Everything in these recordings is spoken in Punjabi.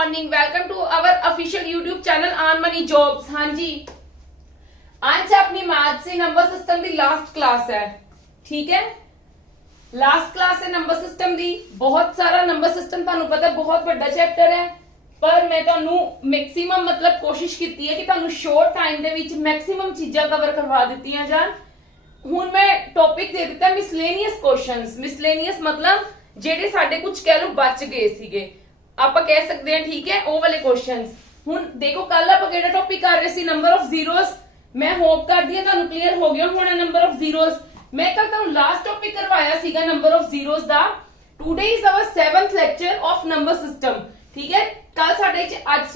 Morning, welcome to our official YouTube channel Earn Money Jobs. हाँ जी, आज अपनी मैथ से नंबर सिस्टम की लास्ट क्लास है। ठीक है, लास्ट क्लास है नंबर सिस्टम की। बहुत सारा नंबर सिस्टम ਤੁਹਾਨੂੰ पता है बहुत बड़ा चैप्टर है, पर मैं ਤੁਹਾਨੂੰ मैक्सिमम मतलब कोशिश की है कि ਤੁਹਾਨੂੰ शॉर्ट टाइम ਦੇ ਵਿੱਚ मैक्सिमम चीज़ां कवर करवा ਦਿੱਤੀਆਂ ਜਾਣ। ਹੁਣ मैं टॉपिक दे ਦਿੱਤਾ मिसलेनियस क्वेश्चंस। मिसलेनियस मतलब ਜਿਹੜੇ ਸਾਡੇ ਕੁਝ ਕਹਿ ਲੋ ਬਚ ਗਏ ਸੀਗੇ, ਆਪਾਂ ਕਹਿ ਸਕਦੇ ਹਾਂ। ਠੀਕ ਹੈ, ਉਹ ਵਾਲੇ क्वेश्चंस। ਹੁਣ देखो ਕੱਲ ਆਪਾਂ ਕਿਹੜਾ ਟੌਪਿਕ ਕਰ ਰਹੇ ਸੀ, ਨੰਬਰ ਆਫ ਜ਼ੀਰੋਸ। मैं होप करदी हां ਤੁਹਾਨੂੰ क्लियर हो गया होना नंबर ऑफ जीरोस। मैं कल ਤੁਹਾਨੂੰ लास्ट टॉपिक करवाया ਸੀਗਾ नंबर ऑफ जीरोस ਦਾ। Today is our 7th lecture of number system. ठीक है, कल साडे आज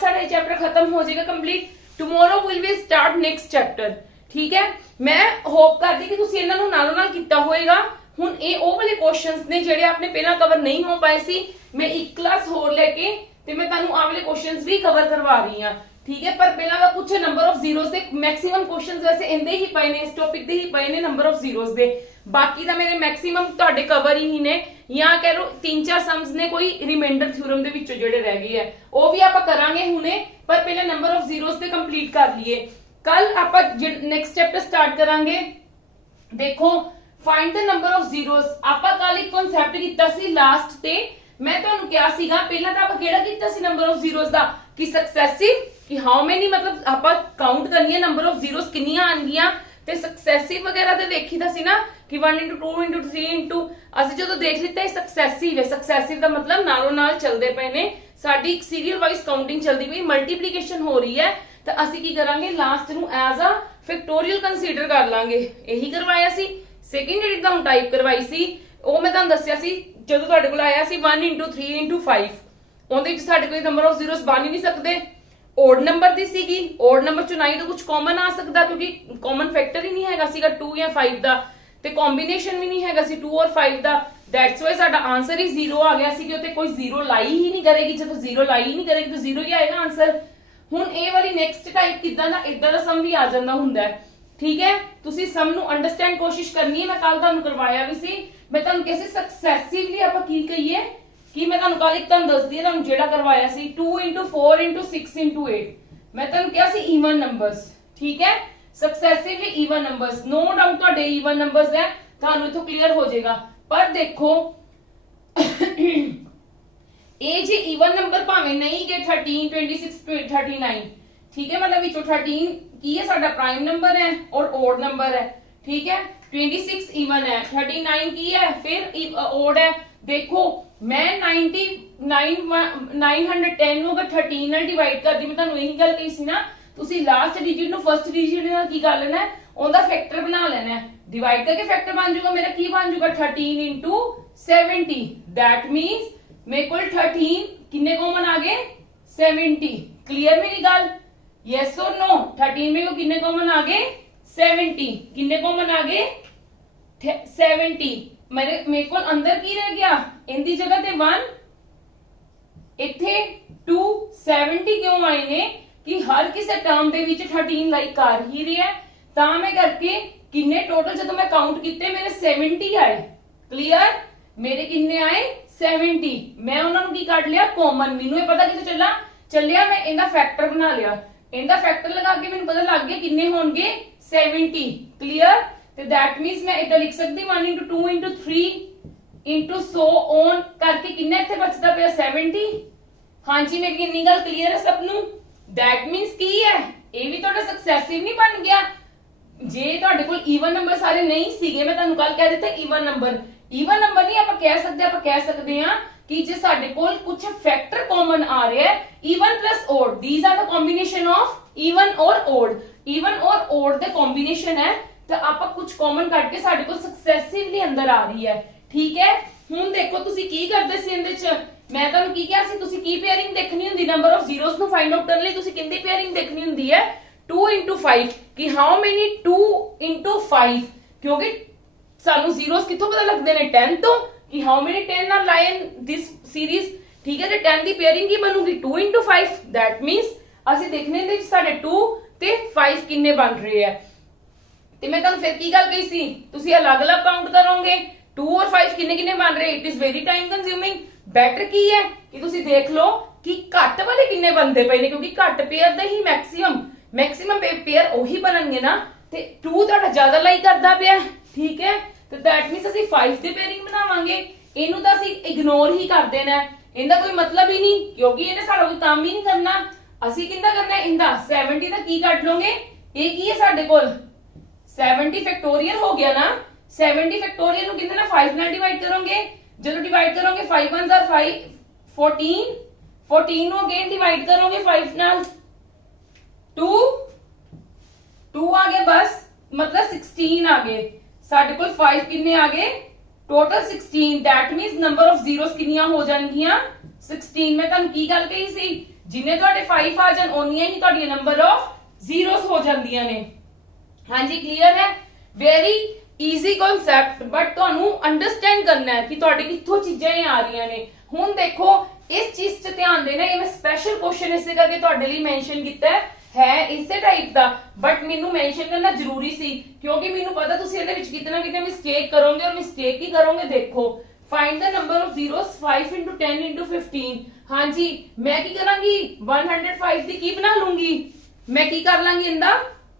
साडा चैप्टर खत्म हो जाएगा complete. Tomorrow will be start next chapter. ठीक है, मैं होप करदी कि ਤੁਸੀਂ ਇਹਨਾਂ ਨੂੰ ਨਾਲੋਂ ਨਾਲ ਕੀਤਾ ਹੋਵੇਗਾ। ਹੁਣ ਇਹ ਉਹ ਵਾਲੇ क्वेश्चंस ਨੇ ਜਿਹੜੇ आपने ਪਹਿਲਾਂ कवर नहीं हो पाए सी। मैं एक क्लास ਹੋਰ ਲੈ ਕੇ ਤੇ ਮੈਂ ਤੁਹਾਨੂੰ ਆ ਵਾਲੇ क्वेश्चंस भी कवर करवा रही हां। ठीक है, पर पहला का कुछ number of zeros they maximum questions वैसे इंदे ही पए ने, इस टॉपिक दे ही पए ने नंबर ऑफ जीरोस दे। बाकी दा मेरे मैक्सिमम ਤੁਹਾਡੇ कवर ही ने, या कह लो 3-4 सम्स ने कोई रिमाइंडर थ्योरम दे विचों ਜਿਹੜੇ ਰਹਿ ਗਏ ਹੈ ਉਹ ਵੀ ਆਪਾਂ ਕਰਾਂਗੇ ਹੁਣੇ। पर पहले number of zeros they complete कर लिए। कल ਆਪਾਂ नेक्स्ट चैप्टर स्टार्ट करांगे। देखो find the number of zeros. ਆਪਾਂ ਕੱਲ ਇੱਕ ਕਨਸੈਪਟ ਕੀਤਾ ਸੀ ਲਾਸਟ ਤੇ। मैं ਤੁਹਾਨੂੰ ਕਿਹਾ ਸੀਗਾ ਪਹਿਲਾਂ ਤਾਂ ਆਪਾਂ ਕਿਹੜਾ ਕੀਤਾ ਸੀ ਨੰਬਰ ਆਫ ਜ਼ੀਰੋਸ ਦਾ, ਕਿ ਸਕਸੈਸਿਵ, कि हाउ मेनी मतलब आप काउंट करनी है नंबर ऑफ जीरोस किन्नियां आनगियां ते सक्सेसिव वगैरह ते देखीदा सी ना कि 1 into 2 into 3 into ਅਸੀਂ ਜਦੋਂ ਦੇਖ ਲਿੱਤਾ ਇਹ सक्सेसिव है। सक्सेसिव ਦਾ मतलब ਨਾਲੋਂ ਨਾਲ ਚੱਲਦੇ ਪਏ ਨੇ, ਸਾਡੀ ਇੱਕ ਸੀਰੀਅਲ ਵਾਈਜ਼ ਕਾਊਂਟਿੰਗ ਚੱਲਦੀ ਪਈ, ਮਲਟੀਪਲੀਕੇਸ਼ਨ ਹੋ ਰਹੀ ਹੈ। ਤਾਂ ਅਸੀਂ ਕੀ ਕਰਾਂਗੇ, ਲਾਸਟ ਨੂੰ ਐਜ਼ ਅ ਫੈਕਟੋਰੀਅਲ ਕੰਸੀਡਰ ਕਰ ਲਾਂਗੇ। ਇਹੀ ਕਰਵਾਇਆ ਸੀ। ਸੈਕਿੰਡ ਜਿਹੜੀ ਤੁਹਾਨੂੰ ਟਾਈਪ ਕਰਵਾਈ ਸੀ ਉਹ ਮੈਂ ਤੁਹਾਨੂੰ ਦੱਸਿਆ ਸੀ ਜਦੋਂ ਤੁਹਾਡੇ ਕੋਲ ਆਇਆ ਸੀ 1 into 3 into 5, ਉਹਦੇ ਵਿੱਚ ਸਾਡੇ ਕੋਈ ਨੰਬਰ ਆਫ ਜ਼ੀਰੋਸ ਬਣ ਹੀ ਨਹੀਂ ਸਕਦੇ। ओड नंबर दी सीगी, ओड नंबर चो ना ही तो कुछ कॉमन आ सकता क्योंकि कॉमन फैक्टर ही नहीं हैगा सीगा 2 या 5 दा, ते कॉम्बिनेशन भी नहीं हैगा सी 2 और 5 दा। दैट्स वाई साडा आंसर ही 0 आ गया सी कि उत्ते कोई 0 लाई ही नहीं करेगी। जब 0 लाई ही नहीं करेगी तो 0 ही आएगा आंसर। हुण ए वाली नेक्स्ट टाइप किदां दा इदां दा सम भी आ जांदा हुंदा है। ठीक है, तुसी सम नु अंडरस्टैंड कोशिश करनी है। मैं कल तुहानू करवाया भी सी। मैं तुहानू कैसे सक्सेसिवली आपां की कहिए कि मैं ਤੁਹਾਨੂੰ ਕੱਲ ਇੱਕ ਤੁਹਾਨੂੰ ਦੱਸਦੀ ਹਾਂ, ਤੁਹਾਨੂੰ ਜਿਹੜਾ ਕਰਵਾਇਆ ਸੀ 2 into 4 into 6 into 8, ਮੈਂ ਤੁਹਾਨੂੰ ਕਿਹਾ ਸੀ ਈਵਨ ਨੰਬਰਸ। ਠੀਕ ਹੈ, ਸਕਸੈਸਿਵਲੀ ਈਵਨ ਨੰਬਰਸ। ਨੋ ਡਾਊਟ ਤੁਹਾਡੇ ਈਵਨ ਨੰਬਰਸ ਹੈ, ਤੁਹਾਨੂੰ ਇਥੋਂ ਕਲੀਅਰ ਹੋ ਜਾਏਗਾ। ਪਰ ਦੇਖੋ ਇਹ ਜੇ ਈਵਨ ਨੰਬਰ ਭਾਵੇਂ ਨਹੀਂ ਕਿ 13 26 39, ਠੀਕ ਹੈ, मतलब ਵਿੱਚੋਂ 13 ਕੀ ਹੈ ਸਾਡਾ ਪ੍ਰਾਈਮ ਨੰਬਰ ਹੈ ਔਰ ਓਡ ਨੰਬਰ ਹੈ। ਠੀਕ ਹੈ, 26 ਈਵਨ ਹੈ, 39 ਕੀ ਹੈ ਫਿਰ ਓਡ ਹੈ। देखो मैं 910 ਨੂੰ ਅਗਰ 13 ਨਾਲ ਡਿਵਾਈਡ ਕਰਦੀ, ਮੈਂ ਤੁਹਾਨੂੰ ਇਹੀ ਗੱਲ ਕਹੀ ਸੀ ਨਾ, ਤੁਸੀਂ ਲਾਸਟ ਡਿਜਿਟ ਨੂੰ ਫਰਸਟ ਡਿਜਿਟ ਨਾਲ ਕੀ ਕਰ ਲੈਣਾ ਹੈ, ਉਹਦਾ ਫੈਕਟਰ ਬਣਾ ਲੈਣਾ ਹੈ। ਡਿਵਾਈਡ ਕਰਕੇ ਫੈਕਟਰ ਬਣ ਜਾਊਗਾ ਮੇਰਾ, ਕੀ ਬਣ ਜਾਊਗਾ 13 into 70। दैट मींस ਮੇਰੇ ਕੋਲ 13 ਕਿੰਨੇ ਕਾਮਨ ਆ ਗਏ 70। क्लियर मेरी गल, यस और नो? 13 में किन्ने कॉमन आ गए 70, किन्ने कॉमन आ गए 70। मेरे को अंदर की रह गया, इनकी जगह ते 1, इथे 2, 70 क्यों आए ने कि हर किसी टर्म दे विच 13 लाइक कर ही रहा है। तां मैं करके किन्ने टोटल जब मैं काउंट किते मेरे 70 आए। क्लियर, मेरे किन्ने आए 70। मैं उन्होंने की कट लिया कॉमन। मैनू पता किसे चलिया मैं इनका फैक्टर बना लिया, इनका फैक्टर लगा के मैनू पता लग गया किन्ने होंगे 70। क्लियर, तो दैट मींस मैं इधर लिख सकती 1 into 2 into 3 into so on करके किन्ने इत्थे बचदा पिया 70। हां जी, मेरी इन्नी गल क्लियर है सब नू? दैट मींस की है ये भी ਤੁਹਾਡਾ सक्सेसिव नहीं बन गया। जे ਤੁਹਾਡੇ ਕੋਲ ਈਵਨ ਨੰਬਰ ਸਾਰੇ ਨਹੀਂ ਸੀਗੇ, ਮੈਂ ਤੁਹਾਨੂੰ ਕੱਲ ਕਹਿ ਦਿੱਤਾ ਈਵਨ ਨੰਬਰ ਨਹੀਂ ਆਪਾਂ ਕਹਿ ਸਕਦੇ ਹਾਂ कि जे साडे कोल कुछ फैक्टर कॉमन आ रहे हैं, even plus odd, these are the combination of even और ओड। इवन और ओड दे कॉम्बिनेशन है, तो आप कुछ कॉमन करके साडे कोल सक्सेसिवली अंदर आ रही है। ठीक है, हुण देखो तुसी की करदे सी इहदे च, मैं तुहानू की किहा सी तुसी की पेयरिंग देखनी हुंदी नंबर ऑफ जीरोस नु फाइंड आउट करने लई, तुसी किंदी पेयरिंग देखनी हुंदी है 2 into 5 कि हाउ मेनी 2 into 5, क्योंकि सानू जीरोस कित्थों पता लगदे ने 10 तो कि how many 10 are lie in this series. ठीक है, ते 10 दी पेयरिंग की बनूगी 2 into 5। दैट मींस ਅਸੀਂ ਦੇਖਣੇ ਦੇ ਸਾਡੇ 2 ਤੇ 5 ਕਿੰਨੇ ਬਣ ਰਹੇ ਆ। ਤੇ ਮੈਂ ਤੁਹਾਨੂੰ ਫਿਰ ਕੀ ਗੱਲ ਕਹੀ ਸੀ, ਤੁਸੀਂ ਅਲੱਗ-ਅਲੱਗ ਕਾਊਂਟ ਕਰੋਗੇ 2 और 5 किन्ने किन्ने बन रहे। It is very time consuming. Better की है कि ਤੁਸੀਂ देख लो कि घट वाले किन्ने बनते पे ने, क्योंकि घट पेयर दे ही मैक्सिमम पेयर ਉਹੀ ਬਣਨਗੇ ना, ਤੇ 2 ਤੁਹਾਡਾ ਜ਼ਿਆਦਾ ਲਾਈ ਕਰਦਾ ਪਿਆ, ਠੀਕ ਹੈ। ਤੇ दैट मींस ਅਸੀਂ 5 ਦੀ ਪੇਅਰਿੰਗ ਬਣਾਵਾਂਗੇ, ਇਹਨੂੰ ਤਾਂ ਅਸੀਂ ਇਗਨੋਰ ਹੀ ਕਰ ਦੇਣਾ, ਇਹਦਾ ਕੋਈ ਮਤਲਬ ਹੀ ਨਹੀਂ, ਕਿਉਂਕਿ ਇਹਨੇ ਸਾਡਾ ਕੋਈ ਕੰਮ ਹੀ ਨਹੀਂ ਕਰਨਾ। ਅਸੀਂ ਕਿੰਦਾ ਕਰਨਾ ਇਹਦਾ 70 ਦਾ ਕੀ ਕੱਢ ਲੋਗੇ, ਇਹ ਕੀ ਹੈ ਸਾਡੇ ਕੋਲ 70 ਫੈਕਟੋਰੀਅਲ ਹੋ ਗਿਆ ਨਾ, 70 ਫੈਕਟੋਰੀਅਲ ਨੂੰ ਕਿੰਦੇ ਨਾਲ 5 ਨਾਲ ਡਿਵਾਈਡ ਕਰੋਗੇ, ਜਦੋਂ ਡਿਵਾਈਡ ਕਰੋਗੇ 5 1 are 5 14 14 ਨੂੰ ਅਗੇਨ ਡਿਵਾਈਡ ਕਰੋਗੇ 5 ਨਾਲ 2 2 ਆ गए, बस मतलब 16 आ गए ਸਾਡੇ ਕੋਲ। 5 ਕਿੰਨੇ ਆ ਗਏ total 16, that means number of zeros ਕਿੰਨੀਆਂ ਹੋ ਜਾਣਗੀਆਂ 16। ਮੈਂ ਤੁਹਾਨੂੰ ਕੀ ਗੱਲ ਕਹੀ ਸੀ, ਜਿੰਨੇ ਤੁਹਾਡੇ 5 ਆ ਜਾਣ ਓਨੀਆਂ ਹੀ ਤੁਹਾਡੀਆਂ ਨੰਬਰ ਆਫ zeros ਹੋ ਜਾਂਦੀਆਂ ਨੇ। ਹਾਂਜੀ ਕਲੀਅਰ ਹੈ, ਵੈਰੀ ਈਜ਼ੀ ਕਨਸੈਪਟ, ਬਟ ਤੁਹਾਨੂੰ ਅੰਡਰਸਟੈਂਡ ਕਰਨਾ ਹੈ ਕਿ ਤੁਹਾਡੇ ਕਿੱਥੋਂ ਚੀਜ਼ਾਂ ਇਹ ਆ ਰਹੀਆਂ ਨੇ। ਹੁਣ ਦੇਖੋ ਇਸ ਚੀਜ਼ 'ਚ ਧਿਆਨ ਦੇਣਾ, ਇਹ ਮੈਂ ਸਪੈਸ਼ਲ ਕੁਐਸਚਨ ਇਸੇ ਕਰਕੇ ਤੁਹਾਡੇ ਲਈ ਮੈਂਸ਼ਨ ਕੀਤਾ है इसे टाइप ਦਾ, बट ਮੈਨੂੰ ਮੈਂਸ਼ਨ ਕਰਨਾ ਜ਼ਰੂਰੀ ਸੀ ਕਿਉਂਕਿ ਮੈਨੂੰ ਪਤਾ ਤੁਸੀਂ ਇਹਦੇ ਵਿੱਚ ਕਿਤੇ ਨਾ ਕਿਤੇ ਮਿਸਟੇਕ ਕਰੋਗੇ, ਔਰ ਮਿਸਟੇਕ ਹੀ ਕਰੋਗੇ। ਦੇਖੋ find the number of zeros 5 into 10 into 15। ਹਾਂਜੀ ਮੈਂ ਕੀ ਕਰਾਂਗੀ 105 ਦੀ ਕੀ ਬਣਾ ਲੂੰਗੀ, ਮੈਂ ਕੀ ਕਰ ਲਾਂਗੀ ਇਹਦਾ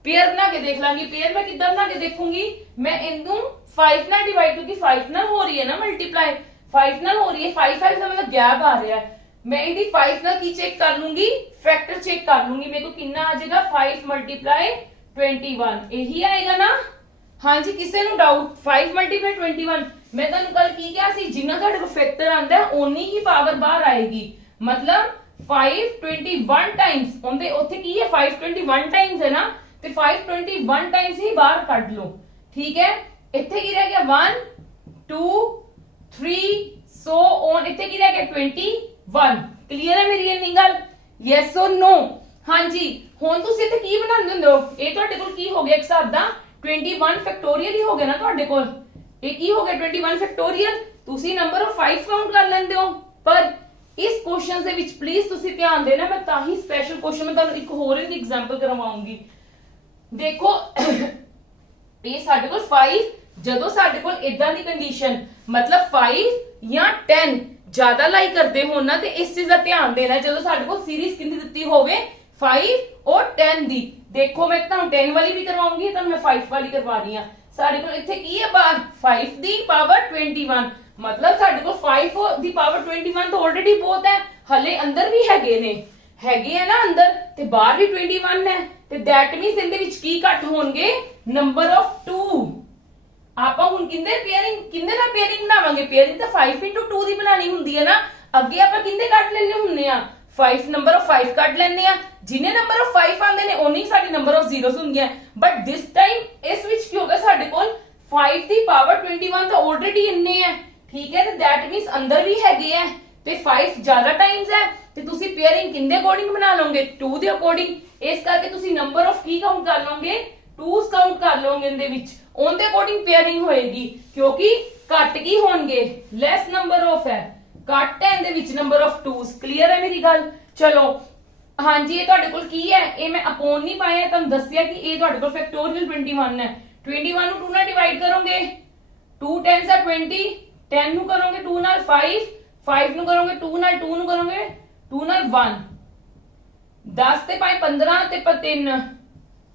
पेयर बना के देख लांगी। पेयर मैं कितना बना के देखूंगी, मैं इनू 5 ਨਾਲ डिवाइड, क्योंकि 5 ਨਾਲ हो रही है ना मल्टीप्लाई, 5 ਨਾਲ हो रही है, 5 5 का मतलब गैप आ रहा है। मैं इनकी 5 ਨਾਲ की चेक कर लूंगी, फैक्टर चेक कर लूंगी, मेरे को कितना आ जाएगा 5 मल्टीप्लाई 21 यही आएगा ना। हाँ जी किसी ਨੂੰ डाउट 5 मल्टीप्लाई 21 मैं ਤੁਹਾਨੂੰ ਕੱਲ ਕੀ ਕਿਹਾ ਸੀ, ਜਿੰਨਾ ਤੁਹਾਡੇ ਕੋਲ ਫੈਕਟਰ ਆਂਦਾ ਹੈ ਓਨੀ ਹੀ ਪਾਵਰ ਬਾਹਰ ਆਏਗੀ, मतलब 521 टाइम्स ਉਹਦੇ ਉੱਥੇ ਕੀ ਹੈ 521 टाइम्स है ना, ਤੇ 521 टाइम्स ही बाहर ਕੱਢ ਲਓ, ठीक है। ਇੱਥੇ ਕੀ ਰਹਿ ਗਿਆ 1 2 3 सो ऑन, ਇੱਥੇ ਕੀ ਰਹਿ ਗਿਆ 21। क्लियर है मेरी ਇਹ ਗੱਲ, yes or no। हाँ जी ਹੁਣ ਤੁਸੀਂ ਇੱਥੇ ਕੀ ਬਣਾਉਂਦੇ ਹੁੰਦੇ ਹੋ, ਇਹ ਤੁਹਾਡੇ ਕੋਲ ਕੀ ਹੋ ਗਿਆ ਇੱਕ ਹਿਸਾਬ ਦਾ 21 ਫੈਕਟੋਰੀਅਲ ਹੀ ਹੋ ਗਿਆ ਨਾ ਤੁਹਾਡੇ ਕੋਲ, ਇਹ ਕੀ ਹੋ ਗਿਆ 21 ਫੈਕਟੋਰੀਅਲ, ਤੁਸੀਂ ਨੰਬਰ ਆਫ 5 ਕਾਊਂਟ ਕਰ ਲੈਂਦੇ ਹੋ। ਪਰ ਇਸ ਕੁਐਸਚਨ ਦੇ ਵਿੱਚ ਪਲੀਜ਼ ਤੁਸੀਂ ਧਿਆਨ ਦੇਣਾ, ਮੈਂ ਤਾਂ ਹੀ ਸਪੈਸ਼ਲ ਕੁਐਸਚਨ ਮੈਂ ਤੁਹਾਨੂੰ ਇੱਕ ਹੋਰ ਇਹਦੀ ਐਗਜ਼ਾਮਪਲ ਕਰਵਾਉਂਗੀ। ਦੇਖੋ ਇਹ ਸਾਡੇ ਕੋਲ 5, ਜਦੋਂ ਸਾਡੇ ਕੋਲ ਇਦਾਂ ਦੀ ਕੰਡੀਸ਼ਨ मतलब 5 ਜਾਂ 10 ਜ਼ਿਆਦਾ ਲਾਈ ਕਰਦੇ ਹੋਣ ਨਾ, ਤੇ ਇਸ ਚੀਜ਼ ਦਾ ਧਿਆਨ ਦੇਣਾ ਜਦੋਂ ਸਾਡੇ ਕੋਲ ਸੀਰੀਜ਼ ਕਿੰਨੀ ਦਿੱਤੀ ਹੋਵੇ 5 और 10 ਦੀ। ਦੇਖੋ ਮੈਂ ਤੁਹਾਨੂੰ 10 ਵਾਲੀ ਵੀ ਕਰਵਾਉਂਗੀ, ਤੁਹਾਨੂੰ ਮੈਂ 5 ਵਾਲੀ ਕਰਵਾ ਰਹੀ ਹਾਂ। ਸਾਡੇ ਕੋਲ ਇੱਥੇ ਕੀ ਹੈ ਬਾਹਰ 5 ਦੀ ਪਾਵਰ 21, मतलब ਸਾਡੇ ਕੋਲ 5 ਦੀ ਪਾਵਰ 21 ਤਾਂ ਆਲਰੇਡੀ ਬਹੁਤ ਹੈ, ਹਲੇ ਅੰਦਰ ਵੀ ਹੈਗੇ ਹੈ ਨਾ ਅੰਦਰ, ਤੇ ਬਾਹਰ ਵੀ 21 ਹੈ, ਤੇ ਦੈਟ ਮੀਨਸ ਇਹਦੇ ਵਿੱਚ ਕੀ ਘੱਟ ਹੋਣਗੇ ਨੰਬਰ ਆਫ 2। ਆਪਾਂ ਹੁਣ ਕਿੰਨੇ ਨਾਲ ਪੇਅਰਿੰਗ ਬਣਾਵਾਂਗੇ, ਪੇਅਰਿੰਗ ਤਾਂ 5 into 2 ਦੀ ਬਣਾਣੀ ਹੁੰਦੀ ਹੈ ਨਾ, ਅੱਗੇ ਆਪਾਂ ਕਿੰਨੇ ਕੱਢ ਲੈਣੇ ਹੁੰਨੇ ਆ 5 ਨੰਬਰ ਆਫ 5 ਕੱਢ ਲੈਣੇ ਆ, ਜਿੰਨੇ ਨੰਬਰ ਆਫ 5 ਆਉਂਦੇ ਨੇ ਉਨੀ ਸਾਡੀ ਨੰਬਰ ਆਫ ਜ਼ੀਰੋਸ ਹੁੰਦੀਆਂ। ਬਟ ਦਿਸ ਟਾਈਮ ਇਸ ਵਿੱਚ ਕੀ ਹੋਗਾ ਸਾਡੇ ਕੋਲ 5 ਦੀ ਪਾਵਰ 21 ਤਾਂ ਆਲਰੇਡੀ ਇੰਨੇ ਹੈ, ਠੀਕ ਹੈ, ਤੇ ਦੈਟ ਮੀਨਸ ਅੰਦਰ ਵੀ ਹੈਗੇ ਆ, ਤੇ 5 ਜ਼ਿਆਦਾ ਟਾਈਮਸ ਹੈ, ਤੇ ਤੁਸੀਂ ਪੇਅਰਿੰਗ ਕਿੰਦੇ ਅਕੋਰਡਿੰਗ ਬਣਾ ਲਓਗੇ 2 ਦੇ ਅਕੋਰਡਿੰਗ, ਇਸ ਕਰਕੇ ਤੁਸੀਂ ਨੰਬਰ ਆਫ ਕੀ ਕਾਊਂਟ ਕਰ ਲਓਗੇ 2s ਕਾਊਂਟ ਕਰ ਲਓਗੇ ਇਹਦੇ ਵਿੱਚ, ਉਹਦੇ ਅਕੋਰਡਿੰਗ ਪੇਅਰਿੰਗ ਹੋਏਗੀ, ਕਿਉਂਕਿ ਘੱਟ ਕੀ ਹੋਣਗੇ ਲੈਸ ਨੰਬਰ ਆਫ ਹੈ, ਘੱਟ ਹੈ ਇਹਦੇ ਵਿੱਚ ਨੰਬਰ ਆਫ 2s। ਕਲੀਅਰ ਹੈ ਮੇਰੀ ਗੱਲ। ਚਲੋ ਹਾਂਜੀ ਇਹ ਤੁਹਾਡੇ ਕੋਲ ਕੀ ਹੈ, ਇਹ ਮੈਂ ਅਪੋਨ ਨਹੀਂ ਪਾਇਆ, ਤੁਹਾਨੂੰ ਦੱਸਿਆ ਕਿ ਇਹ ਤੁਹਾਡੇ ਕੋਲ ਫੈਕਟੋਰੀਅਲ 21 ਹੈ। 21 ਨੂੰ 2 ਨਾਲ ਡਿਵਾਈਡ ਕਰੋਗੇ 2 10s are 20, 10 ਨੂੰ ਕਰੋਗੇ 2 ਨਾਲ 5, 5 ਨੂੰ ਕਰੋਗੇ 2 ਨਾਲ, 2 ਨੂੰ ਕਰੋਗੇ 2 ਨਾਲ 1, 10 ਤੇ 5 15 ਤੇ 3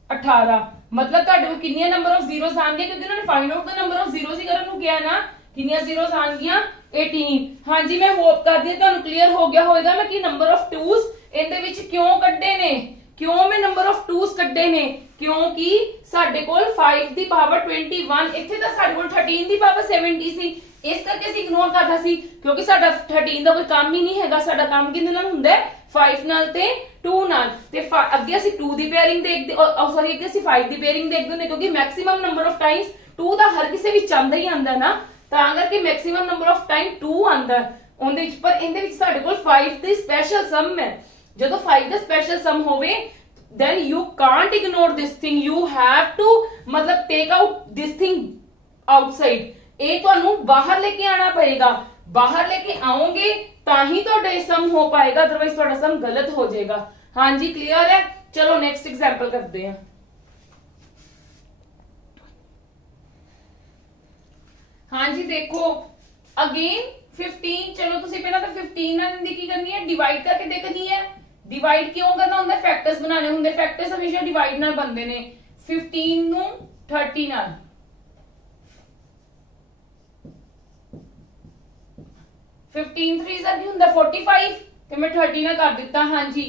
18, मतलब ਤੁਹਾਡੇ ਕੋਲ ਕਿੰਨੀਆਂ ਨੰਬਰ ਆਫ ਜ਼ੀਰੋਸ ਆਣਗੇ, ਕਿਉਂਕਿ ਉਹਨਾਂ ਨੇ find out the number of zeros ਹੀ ਕਰਨ ਨੂੰ ਕਿਹਾ ਨਾ, ਕਿੰਨੀਆਂ ਜ਼ੀਰੋਸ ਆਣਗੀਆਂ 18। ਹਾਂਜੀ ਮੈਂ ਹੋਪ ਕਰਦੀ ਹਾਂ ਤੁਹਾਨੂੰ ਕਲੀਅਰ ਹੋ ਗਿਆ ਹੋਵੇਗਾ ਮੈਂ ਕਿ ਨੰਬਰ ਆਫ 2s ਇਹਦੇ ਵਿੱਚ ਕਿਉਂ ਕੱਢੇ ਨੇ, ਕਿਉਂ ਮੈਂ ਨੰਬਰ ਆਫ 2s ਕੱਢੇ ਨੇ, ਕਿਉਂਕਿ ਸਾਡੇ ਕੋਲ 5 ਦੀ ਪਾਵਰ 21, ਇੱਥੇ ਤਾਂ ਸਾਡੇ ਕੋਲ 13 ਦੀ ਪਾਵਰ 70 ਸੀ, ਇਸ ਕਰਕੇ ਅਸੀਂ ਇਗਨੋਰ ਕਰਦਾ ਸੀ, ਕਿਉਂਕਿ ਸਾਡਾ 13 ਦਾ ਕੋਈ ਕੰਮ ਹੀ ਨਹੀਂ ਹੈਗਾ, ਸਾਡਾ ਕੰਮ ਕਿਹਦੇ ਨਾਲ ਹੁੰਦਾ 5 ਨਾਲ ਤੇ 2 ਨਾਲ, ਤੇ ਅੱਗੇ ਅਸੀਂ 2 ਦੀ ਪੇਅਰਿੰਗ ਦੇਖਦੇ, ਸੌਰੀ ਅੱਗੇ ਅਸੀਂ 5 ਦੀ ਪੇਅਰਿੰਗ ਦੇਖਦੇ ਹੁੰਦੇ, ਕਿਉਂਕਿ ਮੈਕਸਿਮਮ ਨੰਬਰ ਆਫ ਟਾਈਮਸ 2 ਦਾ ਹਰ ਕਿਸੇ ਵਿੱਚ ਆਂਦਾ ਹੀ ਆਂਦਾ ਨਾ, ਤਾਂ ਕਰਕੇ ਮੈਕਸਿਮਮ ਨੰਬਰ ਆਫ ਟਾਈਮ 2 ਆਂਦਾ ਉਹਦੇ ਵਿੱਚ। ਪਰ ਇਹਦੇ ਵਿੱਚ ਸਾਡੇ ਕੋਲ 5 ਦੀ ਸਪੈਸ਼ਲ ਸਮ ਹੈ, ਜਦੋਂ 5 ਦਾ ਸਪੈਸ਼ਲ ਸਮ ਹੋਵੇ then you can't ignore this thing, you have to मतलब take out this thing outside, ਇਹ ਤੁਹਾਨੂੰ ਬਾਹਰ ਲੈ ਕੇ ਆਣਾ ਪਏਗਾ, ਬਾਹਰ ਲੈ ਕੇ ਆਓਗੇ ਤਾਂ ਹੀ ਤੁਹਾਡਾ ਇਹ ਸਮ ਹੋ ਪਾਏਗਾ, ਅਦਰਵਾइज ਤੁਹਾਡਾ ਸਮ ਗਲਤ ਹੋ ਜਾਏਗਾ। ਹਾਂਜੀ ਕਲੀਅਰ ਹੈ। ਚਲੋ ਨੈਕਸਟ ਐਗਜ਼ਾਮਪਲ ਕਰਦੇ ਹਾਂ। ਹਾਂਜੀ ਦੇਖੋ ਅਗੇਨ 15, ਚਲੋ ਤੁਸੀਂ ਪਹਿਲਾਂ ਤਾਂ 15 15 ਨਾਲ ਇਹਦੀ ਕੀ ਕਰਨੀ ਹੈ, ਡਿਵਾਈਡ ਕਰਕੇ ਦੇਖਣੀ ਹੈ। ਡਿਵਾਈਡ ਕਿਉਂ ਕਰਨਾ ਹੁੰਦਾ, ਫੈਕਟਰਸ ਬਣਾਉਣੇ ਹੁੰਦੇ, ਫੈਕਟਰਸ ਹਮੇਸ਼ਾ ਡਿਵਾਈਡ ਨਾਲ ਬਣਦੇ ਨੇ। 15 ਨੂੰ 30 ਨਾਲ, 15 3 ਦਾ ਕੀ ਹੁੰਦਾ 45 ਤੇ मैं 30 ਨਾਲ ਕਰ ਦਿੱਤਾ। ਹਾਂਜੀ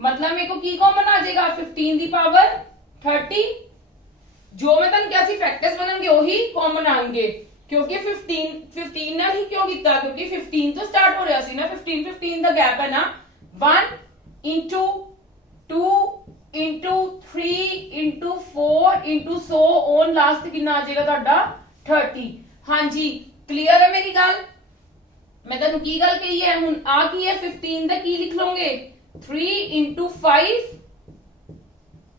मतलब मेरे को की कॉमन आ जाएगा 15 ਦੀ ਪਾਵਰ 30। जो मैं ਤੁਹਾਨੂੰ ਕਿਹਾ ਸੀ ਫੈਕਟਰਸ ਬਣਨਗੇ ਉਹੀ ਕਾਮਨ ਆਣਗੇ, ਕਿਉਂਕਿ 15 ਨਾਲ ਹੀ ਕਿਉਂ ਕੀਤਾ, ਕਿਉਂਕਿ 15 ਤੋਂ ਸਟਾਰਟ ਹੋ ਰਿਹਾ ਸੀ ਨਾ, 15 ਦਾ ਗੈਪ ਹੈ ਨਾ। 1 into 2 into 3 into 4 into so on, last ਕਿੰਨਾ ਆ ਜਾਏਗਾ ਤੁਹਾਡਾ 30। ਹਾਂਜੀ ਕਲੀਅਰ ਹੈ ਮੇਰੀ ਗੱਲ। मैं ਤੁਹਾਨੂੰ ਕੀ ਗੱਲ ਕਹੀ ਹੈ, ਹੁਣ ਆ ਕੀ ਹੈ 15 ਦਾ ਕੀ ਲਿਖ ਲਓਗੇ 3 into 5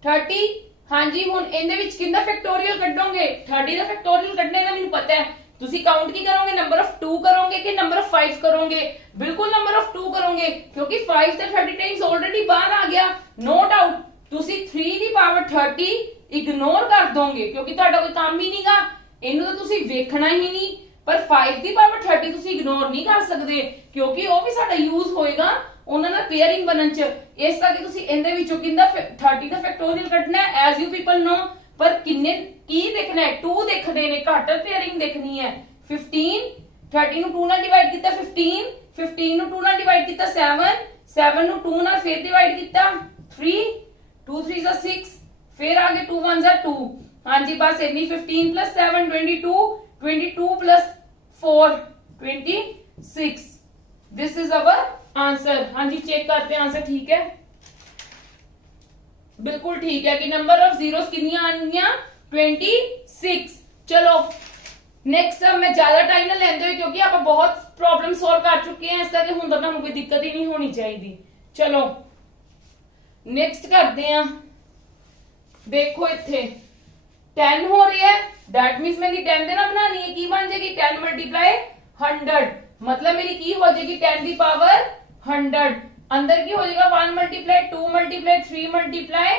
30। ਹਾਂਜੀ ਹੁਣ ਇਹਦੇ ਵਿੱਚ ਕਿੰਨਾ ਫੈਕਟੋਰੀਅਲ ਕੱਢੋਗੇ, 30 ਦਾ ਫੈਕਟੋਰੀਅਲ ਕੱਢਣੇ ਦਾ ਮੈਨੂੰ ਪਤਾ ਹੈ। ਤੁਸੀਂ ਕਾਊਂਟ ਕੀ ਕਰੋਗੇ, ਨੰਬਰ ਆਫ 2 ਕਰੋਗੇ ਕਿ ਨੰਬਰ ਆਫ 5 ਕਰੋਗੇ, ਬਿਲਕੁਲ ਨੰਬਰ ਆਫ 2 ਕਰੋਗੇ, ਕਿਉਂਕਿ 5 ਤੇ 30 ਟਾਈਮਸ ਆਲਰੇਡੀ ਬਾਹਰ ਆ ਗਿਆ। ਨੋ ਡਾਊਟ ਤੁਸੀਂ 3 ਦੀ ਪਾਵਰ 30 ਇਗਨੋਰ ਕਰ ਦੋਗੇ, ਕਿਉਂਕਿ ਤੁਹਾਡਾ ਕੋਈ ਕੰਮ ਹੀ ਨਹੀਂਗਾ, ਇਹਨੂੰ ਤਾਂ ਤੁਸੀਂ ਵੇਖਣਾ ਹੀ ਨਹੀਂ। ਪਰ 5 ਦੀ ਪਾਵਰ 30 ਤੁਸੀਂ ਇਗਨੋਰ ਨਹੀਂ ਕਰ ਸਕਦੇ, ਕਿਉਂਕਿ ਉਹ ਵੀ ਸਾਡਾ ਯੂਜ਼ ਹੋਏਗਾ ਉਹਨਾਂ ਨਾਲ ਪੇਅਰਿੰਗ ਬਣਨ ਚ। ਇਸ ਕਰਕੇ ਤੁਸੀਂ ਇਹਦੇ ਵਿੱਚੋਂ ਕਿੰਦਾ 30 ਦਾ ਫੈਕਟੋਰੀਅਲ ਕੱਢਣਾ ਹੈ ਐਜ਼ ਯੂ ਪੀਪਲ ਨੋ। ਪਰ ਕਿੰਨੇ ਕੀ ਦੇਖਣਾ ਹੈ, 2 ਦੇਖਦੇ ਨੇ, ਘੱਟ ਪੇਅਰਿੰਗ ਦੇਖਣੀ ਹੈ। 15 30 ਨੂੰ 2 ਨਾਲ ਡਿਵਾਈਡ ਕੀਤਾ 15 ਨੂੰ 2 ਨਾਲ ਡਿਵਾਈਡ ਕੀਤਾ 7 ਨੂੰ 2 ਨਾਲ ਫਿਰ ਡਿਵਾਈਡ ਕੀਤਾ 3 2 3 is 6 ਫਿਰ ਆਗੇ 2 1 is 2। ਹਾਂਜੀ ਬਸ ਇੰਨੀ 15 plus 7 22 plus 4 26। This is our answer. ਹਾਂਜੀ चेक करते हैं आंसर ठीक है, बिल्कुल ठीक है कि नंबर ऑफ जीरोस कितनी आनियां 26। चलो नेक्स्ट अब मैं ज्यादा टाइम ना लेंदे हुए क्योंकि आप बहुत प्रॉब्लम सॉल्व कर चुके हैं, इस करके हुण तुहानू कोई दिक्कत ही नहीं होनी चाहिए। चलो नेक्स्ट करते हैं। देखो इत्थे 10 हो रही है, दैट मींस मेरी 10 दे ना बनानी है, की बन जाएगी 10 मल्टीप्लाई 100, मतलब मेरी की हो जाएगी 10 की पावर 100। अंदर की हो जाएगा 1 मल्टीप्लाई 2 मल्टीप्लाई 3 मल्टीप्लाई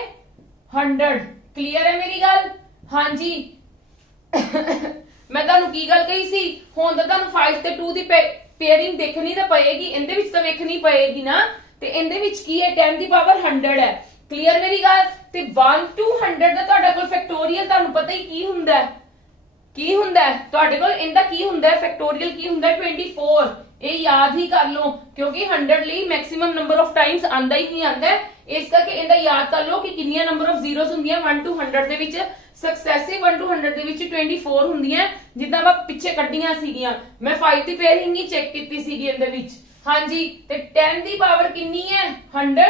100। क्लियर है मेरी गल? हाँ जी मैं ਤੁਹਾਨੂੰ ਕੀ ਗੱਲ ਕਹੀ ਸੀ, ਹੁਣ ਤਾਂ ਤੁਹਾਨੂੰ 5 ਤੇ 2 ਦੀ ਪੇਅਰਿੰਗ ਦੇਖਣੀ ਤਾਂ ਪਏਗੀ, ਇਹਦੇ ਵਿੱਚ ਤਾਂ ਵੇਖਣੀ ਪਏਗੀ ਨਾ। ਤੇ ਇਹਦੇ ਵਿੱਚ ਕੀ ਹੈ 10 ਦੀ ਪਾਵਰ 100 ਹੈ। ਕਲੀਅਰ ਮੇਰੀ ਗੱਲ? ਤੇ 1 to 100 ਦਾ ਤੁਹਾਡੇ ਕੋਲ ਫੈਕਟੋਰੀਅਲ ਤੁਹਾਨੂੰ ਪਤਾ ਹੀ ਕੀ ਹੁੰਦਾ ਹੈ, ਕੀ ਹੁੰਦਾ ਹੈ ਤੁਹਾਡੇ ਕੋਲ ਇਹਦਾ ਕੀ ਹੁੰਦਾ ਹੈ, ਫੈਕਟੋਰੀਅਲ ਕੀ ਹੁੰਦਾ ਹੈ 24। ਇਹ ਯਾਦ ਹੀ ਕਰ ਲਓ ਕਿਉਂਕਿ 100 ਲਈ ਮੈਕਸਿਮਮ ਨੰਬਰ ਆਫ ਟਾਈਮਸ ਆਂਦਾ ਹੀ ਆਂਦਾ ਹੈ, ਇਸ ਕਰਕੇ ਇਹਦਾ ਯਾਦ ਕਰ ਲਓ ਕਿ ਕਿੰਨੀਆਂ ਨੰਬਰ ਆਫ ਜ਼ੀਰੋਸ ਹੁੰਦੀਆਂ 1 to 100 ਦੇ ਵਿੱਚ। ਸਕਸੈਸਿਵ 1 to 100 ਦੇ ਵਿੱਚ 24 ਹੁੰਦੀਆਂ, ਜਿੱਦਾਂ ਆਪਾਂ ਪਿੱਛੇ ਕੱਢੀਆਂ ਸੀਗੀਆਂ। ਮੈਂ 5 ਦੀ ਪੇਅਰਿੰਗ ਹੀ ਚੈੱਕ ਕੀਤੀ ਸੀਗੀ ਇਹਦੇ ਵਿੱਚ। ਹਾਂਜੀ ਤੇ 10 ਦੀ ਪਾਵਰ ਕਿੰਨੀ ਹੈ 100।